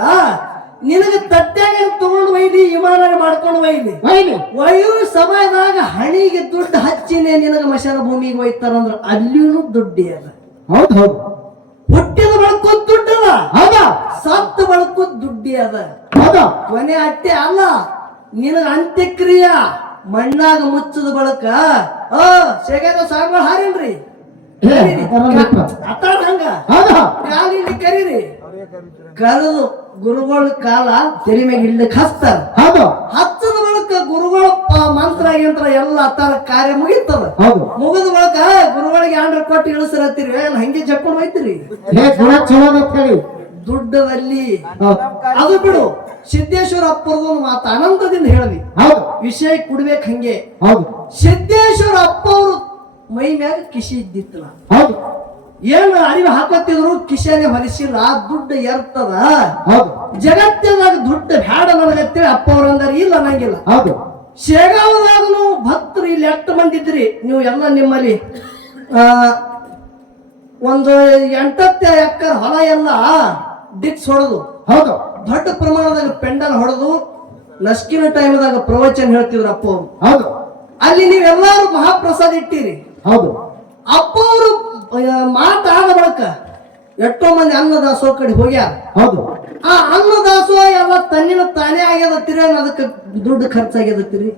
ನಿನಗೆ ತಟ್ಟ್ಯಾಗ ತಗೊಂಡು ಒಯ್ಲಿ, ವಿಮಾನ ಮಾಡ್ಕೊಂಡು ಒಯ್ಲಿ. ಒಯ್ಯು ಸಮಯದಾಗ ಹಣಿಗೆ ದುಡ್ಡು ಹಚ್ಚಿನೇ ನಿನಗ ಮಶಾನ ಭೂಮಿಗೆ ಒಯ್ತಾರಂದ್ರ ಅಲ್ಲಿಯೂ ದುಡ್ಡಿ ಅದ. ಹೌದು ಹೌದು ಹುಟ್ಟಿದ ಬಳಕು ದುಡ್ಡದ. ಹೌದಾ ಸತ್ತ ಬಳಕು ದುಡ್ಡಿ ಅದ. ಹೌದಾ ಕೊನೆ ಅಟ್ಟೆ ಅಲ್ಲ, ನಿನಗ ಅಂತ್ಯಕ್ರಿಯೆ ಮಣ್ಣಾಗ ಮುಚ್ಚದ ಬಳಕ ಶೇಗಾದ ಸಾಗಳು ಹಾರೇನ್ರಿ ಅತ್ತಾಳ ಹಂಗ ಕಾಲಿಲ್ಲಿ ಕರೀರಿ ಕರೆದು ಗುರುಗಳ ಕಾಲ ತೆರಿ ಮ್ಯಾಗ ಇಡ್ಲಿಕ್ಕೆ ಹಚ್ತಾರ. ಹಚ್ಚದ ಬಳಕ ಗುರುಗಳ ಮಂತ್ರ ಯಂತ್ರ ಎಲ್ಲ ಅತ್ತಾರ ಕಾರ್ಯ ಮುಗಿತದ. ಮುಗಿದ ಬಳಕ ಗುರುಗಳಿಗೆ ಆಂಡ್ರ ಕೊಟ್ಟು ಇಳಿಸರತ್ತೀರಿ ಹಂಗೆ ಜಕ್ಕೊಂಡು ಹೋಯ್ತಿರಿ ದುಡ್ಡದಲ್ಲಿ. ಅದು ಬಿಡು, ಸಿದ್ದೇಶ್ವರ ಅಪ್ಪರದು ಮಾತು ಆನಂದದಿಂದ ಹೇಳಿದ್ವಿ. ವಿಷಯ ಕುಡ್ಬೇಕು ಹಂಗೆ. ಸಿದ್ದೇಶ್ವರ ಅಪ್ಪ ಅವರು ಮೈ ಮ್ಯಾಗ ಕಿಶಿ ಇದ್ದಿತ್ತಲ್ಲ, ಏನು ಅರಿವು ಹಾಕತ್ತಿದ್ರು ಕಿಶಾನೆ ಹೊಲಿಸಿಲ್ಲ, ದುಡ್ಡು ಎರ್ತದ. ಜಗತ್ತಿನಾಗ ದುಡ್ಡು ಬ್ಯಾಡ ನನಗತ್ತೇಳಿ ಅಪ್ಪ ಅವ್ರ ಅಂದಾರ. ಇಲ್ಲ ನಂಗಿಲ್ಲ. ಶೇಗಾವದಾಗನು ಭಕ್ತರು ಇಲ್ಲಿ 8 ಮಂದಿ ಇದ್ರಿ ನೀವು ಎಲ್ಲ. ನಿಮ್ಮಲ್ಲಿ ಒಂದು 8 ಎಕರೆ ಹೊಲ ಎಲ್ಲ ಡಿಕ್ಸ್ ಹೊಡೆದು ದೊಡ್ಡ ಪ್ರಮಾಣದಾಗ ಪೆಂಡಲ್ ಹೊಡೆದು ನಸ್ಕಿನ ಟೈಮ್ದಾಗ ಪ್ರವಚನ ಹೇಳ್ತಿದ್ರು ಅಪ್ಪ ಅವರು. ಅಲ್ಲಿ ನೀವೆಲ್ಲಾರು ಮಹಾಪ್ರಸಾದ ಇಟ್ಟಿರಿ. ಅಪ್ಪ ಅವರು ಮಾತಾದ ಬಳಿಕ ಎಷ್ಟೋ ಮಂದಿ ಅನ್ನದಾಸೋ ಕಡೆ ಹೋಗ್ಯಾರ. ಆ ಅನ್ನದಾಸೋ ಎಲ್ಲ ತನ್ನಿನ ತಾನೇ ಆಗ್ಯದತ್ತಿರಿ, ಅದಕ್ಕೆ ದುಡ್ಡು ಖರ್ಚಾಗ್ಯದತ್ತಿರಿ.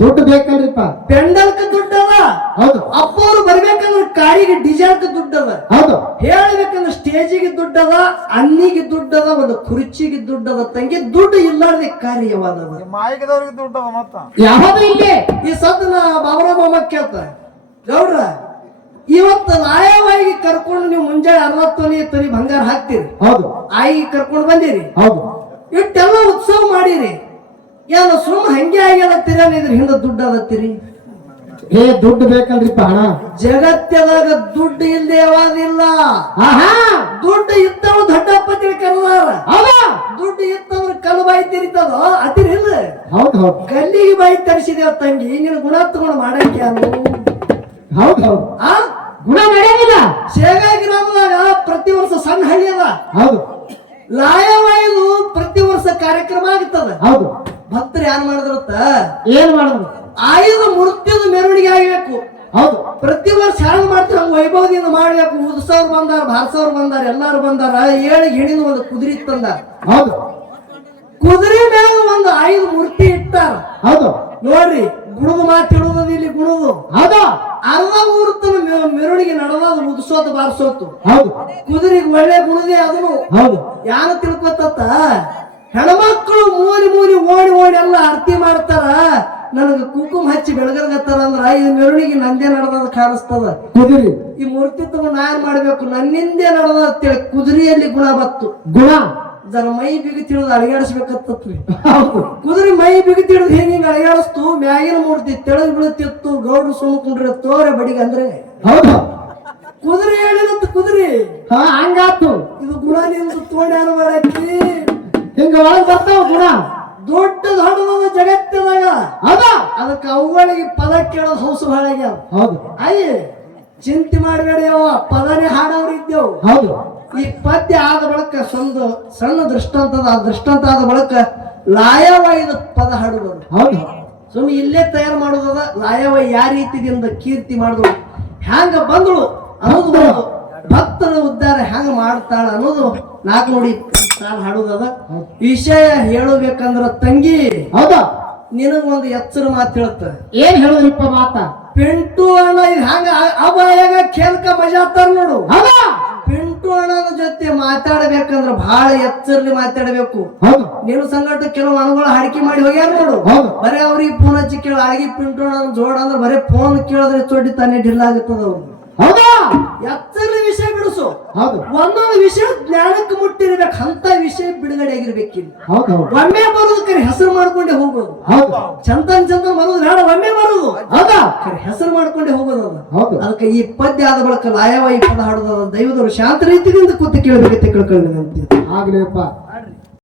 ದುಡ್ಡು ಬೇಕಲ್ರಿಪ್ಪ, ಪೆಂಡಲ್ಕ ದುಡ್ಡದ. ಅಪ್ಪ ಅವರು ಬರ್ಬೇಕಂದ್ರೆ ಕಾರಿಗೆ ಡಿಜಾಲ್ಕ ದುಡ್ಡದ. ಹೇಳ್ಬೇಕಂದ್ರೆ ಸ್ಟೇಜಿಗೆ ದುಡ್ಡದ, ಅನ್ನಿಗೆ ದುಡ್ಡದ, ಒಂದು ಕುರ್ಚಿಗೆ ದುಡ್ಡದ. ತಂಗಿ ದುಡ್ಡು ಇಲ್ಲಾರ್ದೆ ಕಾರ್ಯವಾದ ಯಾವುದು ಇಲ್ಲೇ. ಈ ಸದ್ದ ಬಾಬರಾಮ ಕೇಳ್ತ ಗೌಡ್ರ, ಇವತ್ತು ಲಾಯವಾಗಿ ಕರ್ಕೊಂಡು ನೀವು ಮುಂಜಾನೆ 60 ತೊಲಿ ಬಂಗಾರ ಹಾಕ್ತಿರಿ. ಆಯಿಗೆ ಕರ್ಕೊಂಡು ಬಂದಿರಿ, ಇಟ್ಟೆಲ್ಲ ಉತ್ಸವ ಮಾಡಿರಿ. ಏನು ಸುಮ್ಮ ಹಂಗೆ ಆಗ್ಯದತ್ತೀರ, ಇದ್ರ ಹಿಂದೆ ದುಡ್ಡು ಅದತ್ತೀರಿ. ದುಡ್ಡು ಬೇಕಲ್ರಿಪ್ಪ ಹಣ. ಜಗತ್ತದಾಗ ದುಡ್ಡು ಇಲ್ಲದೆ ಯಾವಾದಿಲ್ಲ. ದುಡ್ಡು ಇತ್ತವ ದೊಡ್ಡಪ್ಪ ತಿಳ್ಕರ್ದಾರ. ದುಡ್ಡು ಇತ್ತಂದ್ರ ಕಲ್ಲು ಬಾಯಿ ತಿರಿತದ ಅತಿರಿ ಇಲ್ಲ. ಕಲ್ಲಿಗೆ ಬಾಯಿ ತರಿಸಿದೇವ ತಂಗಿ, ನಿನ್ ಗುಣ ತಗೊಂಡು ಮಾಡಕ್ಕೆ ಗುಣ ನಡೆಯಲಿಲ್ಲ. ಶೇಗಾ ಗ್ರಾಮದಾಗ ಪ್ರತಿ ವರ್ಷ ಸಣ್ಣ ಹಳ್ಳಿ ಅದ. ಲಾಯವಾಯದು ಪ್ರತಿ ವರ್ಷ ಕಾರ್ಯಕ್ರಮ ಆಗ್ತದ. ಭಕ್ತರು ಯಾರು ಮಾಡಿದ್ರತ್ತ, ಏನ್ ಮಾಡಿದ್ರು, ಆಯುಧ ಮೂರ್ತಿಯದು ಮೆರವಣಿಗೆ ಆಗ್ಬೇಕು. ಪ್ರತಿ ವರ್ಷ ಹ್ಯಾಂಗ ಮಾಡ್ತಾರ ಹಂಗ ವೈಭವದಿಂದ ಮಾಡ್ಬೇಕು. ಉದ್ಸವ್ರು ಬಂದಾರ, ಭಾರಸವ್ರು ಬಂದಾರ, ಎಲ್ಲಾರು ಬಂದಾರ. 7 ಹೆಣಿನ ಒಂದು ಕುದುರೆ ತಂದಾರ. ಕುದುರೆ ಮ್ಯಾಗ ಒಂದು 5 ಮೂರ್ತಿ ಇಟ್ಟಾರ. ನೋಡ್ರಿ, ಗುಣದ ಮಾತು ಹೇಳೋದು ಇಲ್ಲಿ ಗುಣದು. ಅರ್ಧ ಮೂರ್ತನ ಮೆರವಣಿಗೆ ನಡೆದಾದ ಮುಗಿಸೋತ ಬಾರಿಸೋತು. ಕುದುರೆಗೆ ಒಳ್ಳೆ ಗುಣದೇ. ಅದನ್ನು ಯಾರ ತಿಳ್ಕೊತ್ತ, ಹೆಣ್ಮಕ್ಳು ಮೂಲಿ ಓಡಿ ಎಲ್ಲ ಆರತಿ ಮಾಡ್ತಾರ. ನನಗೆ ಕುಂಕುಮ ಹಚ್ಚಿ ಬೆಳಗರ್ಗತ್ತಾರ ಅಂದ್ರ ಈ ಮೆರವಣಿಗೆ ನಂದೇ ನಡೆದ ಕಾಣಿಸ್ತದ. ಕುದುರೆ ಈ ಮೂರ್ತಿ ತಗೊಂಡು ನಾ ಏನ್ ಮಾಡ್ಬೇಕು, ನನ್ನಿಂದೇ ನಡೆದ ಅಂತೇಳಿ ಕುದುರೆಯಲ್ಲಿ ಗುಣ ಬತ್ತು. ಗುಣ ಜರ ಮೈ ಬಿಗಿ ತಿಳಿದು ಅಳಗಾಡಿಸ್ಬೇಕತ್ರಿ. ಕುದುರೆ ಮೈ ಬಿಗಿ ತಿಳಿದು ಹಿಂಗ ಅಳಗಾಡಿಸ್ತು. ಮ್ಯಾಗಿನ ಮೂರ್ತಿ ತೆಳಗ್ ಬೀಳುತ್ತಿತ್ತು. ಗೌಡ್ರು ಸುಮ್ಮಕೊಂಡ್ರೆ ತೋರೆ ಬಡಿಗೆ ಅಂದ್ರೆ ಕುದುರೆ ಹೇಳಿರತ್ತ. ಕುದುರೆ ಹಂಗಾತು. ಇದು ಗುಣ ನಿಂದು ತೋಡ್ಯಾನ ಮಾಡಾಕಿ ಹಿಂಗ ಒಳಗ್ ಬರ್ತಾವ ಗುಣ. ದೊಡ್ಡ ಹಾಡುವ ಜಗತ್ತಿದಾಗ ಅದಕ್ಕೆ ಅವುಗಳಿಗೆ ಪದ ಕೇಳೋದು ಹೌಸು ಬಹಳ ಆಗ್ಯಾವ. ಅಯ್ಯ ಚಿಂತೆ ಮಾಡಬೇಡಿ, ಪದನೇ ಹಾಡವ್ರು ಇದ್ದೇವು. ಈ ಪದ್ಯ ಆದ ಬಳಕ ಸಣ್ಣ ದೃಷ್ಟಾಂತದ. ಆ ದೃಷ್ಟಾಂತ ಆದ ಬಳಕ ಲಾಯವಾಯಿದ ಪದ ಹಾಡುವುದು. ಸುಮ್ಮನೆ ಇಲ್ಲೇ ತಯಾರು ಮಾಡೋದದ. ಲಾಯವಾಯಿ ಯಾವ ರೀತಿಯಿಂದ ಕೀರ್ತಿ ಮಾಡಿದ್ರು, ಹ್ಯಾಂಗ ಬಂದಳು ಅನ್ನೋದು, ಭಕ್ತರ ಉದ್ಧಾರ ಹ್ಯಾಂಗ ಮಾಡ್ತಾಳ ಅನ್ನೋದು 4 ನೋಡಿ ಸಾಲು ಹಾಡುದದ. ವಿಷಯ ಹೇಳಬೇಕಂದ್ರ ತಂಗಿ, ನಿನಗ ಒಂದು ಎಚ್ಚರ ಮಾತು ಹೇಳುತ್ತ. ಏನ್ ಹೇಳುದ್ರಿಪ್ಪ ಮಾತಾ? ಪಿಂಟು ಅಣ್ಣ ಇದು ಹಂಗ ಅಬಾಯಾಗ ಕೇಳ್ಕ ಮಜಾ ತರ ನೋಡು. ಪಿಂಟು ಅಣ್ಣನ ಜೊತೆ ಮಾತಾಡಬೇಕಂದ್ರ ಬಹಳ ಎಚ್ಚರಲ್ಲಿ ಮಾತಾಡಬೇಕು. ಹೌದು ನೀನು ಸಂಗಟ ಕೆಲವು ಅಣಗಳು ಹಾಡಿಕೆ ಮಾಡಿ ಹೋಗ್ಯಾರ ನೋಡು. ಹೌದು ಬರೇ ಅವ್ರಿಗೆ ಫೋನ್ ಹಚ್ಚಿ ಕೇಳ ಅಳಗಿ ಪಿಂಟು ಅಣ್ಣ ಜೋಡ ಅಂದ್ರೆ ಬರೇ ಫೋನ್ ಕೇಳಿದ್ರೆ ಚೊಡ್ಡಿ ತಾನೇ ಡಿಲ್ ಆಗುತ್ತದ ಅವ್ರು. ಹೌದಾ ಎಚ್ಚರಲ್ಲಿ ವಿಷಯ ಬಿಡಿಸು. ಹೌದು ಒಂದೊಂದು ವಿಷಯ ಜ್ಞಾನಕ್ಕೆ ಮುಟ್ಟಿರ್ಬೇಕು. ಅಂತ ವಿಷಯ ಬಿಡುಗಡೆ ಆಗಿರ್ಬೇಕಿಲ್ಲ. ಹೌದು ಹೌದು ಒಮ್ಮೆ ಬರೋದು ಕರೆ ಹೆಸರು ಮಾಡ್ಕೊಂಡೆ ಹೋಗೋದು. ಹೌದು ಚಂದನ್ ಬರೋದು ಬೇಡ, ಒಮ್ಮೆ ಬರೋದು ಹೌದಾ ಕರೆ ಹೆಸರು ಮಾಡ್ಕೊಂಡೆ ಹೋಗೋದು. ಹೌದು ಅದಕ್ಕೆ ಈ ಪದ್ಯ ಆದ ಬಳಿಕ ಲಾಯವ ಈ ಪದ ಹಾಡೋದ ದೈವದವರು ಶಾಂತ ರೀತಿಯಿಂದ ಕೂತು ಕೇಳಬೇಕಂತ ಕೇಳ್ಕೊಳ್ಳಿ. ಆಗ್ಲಿಪ್ಪ.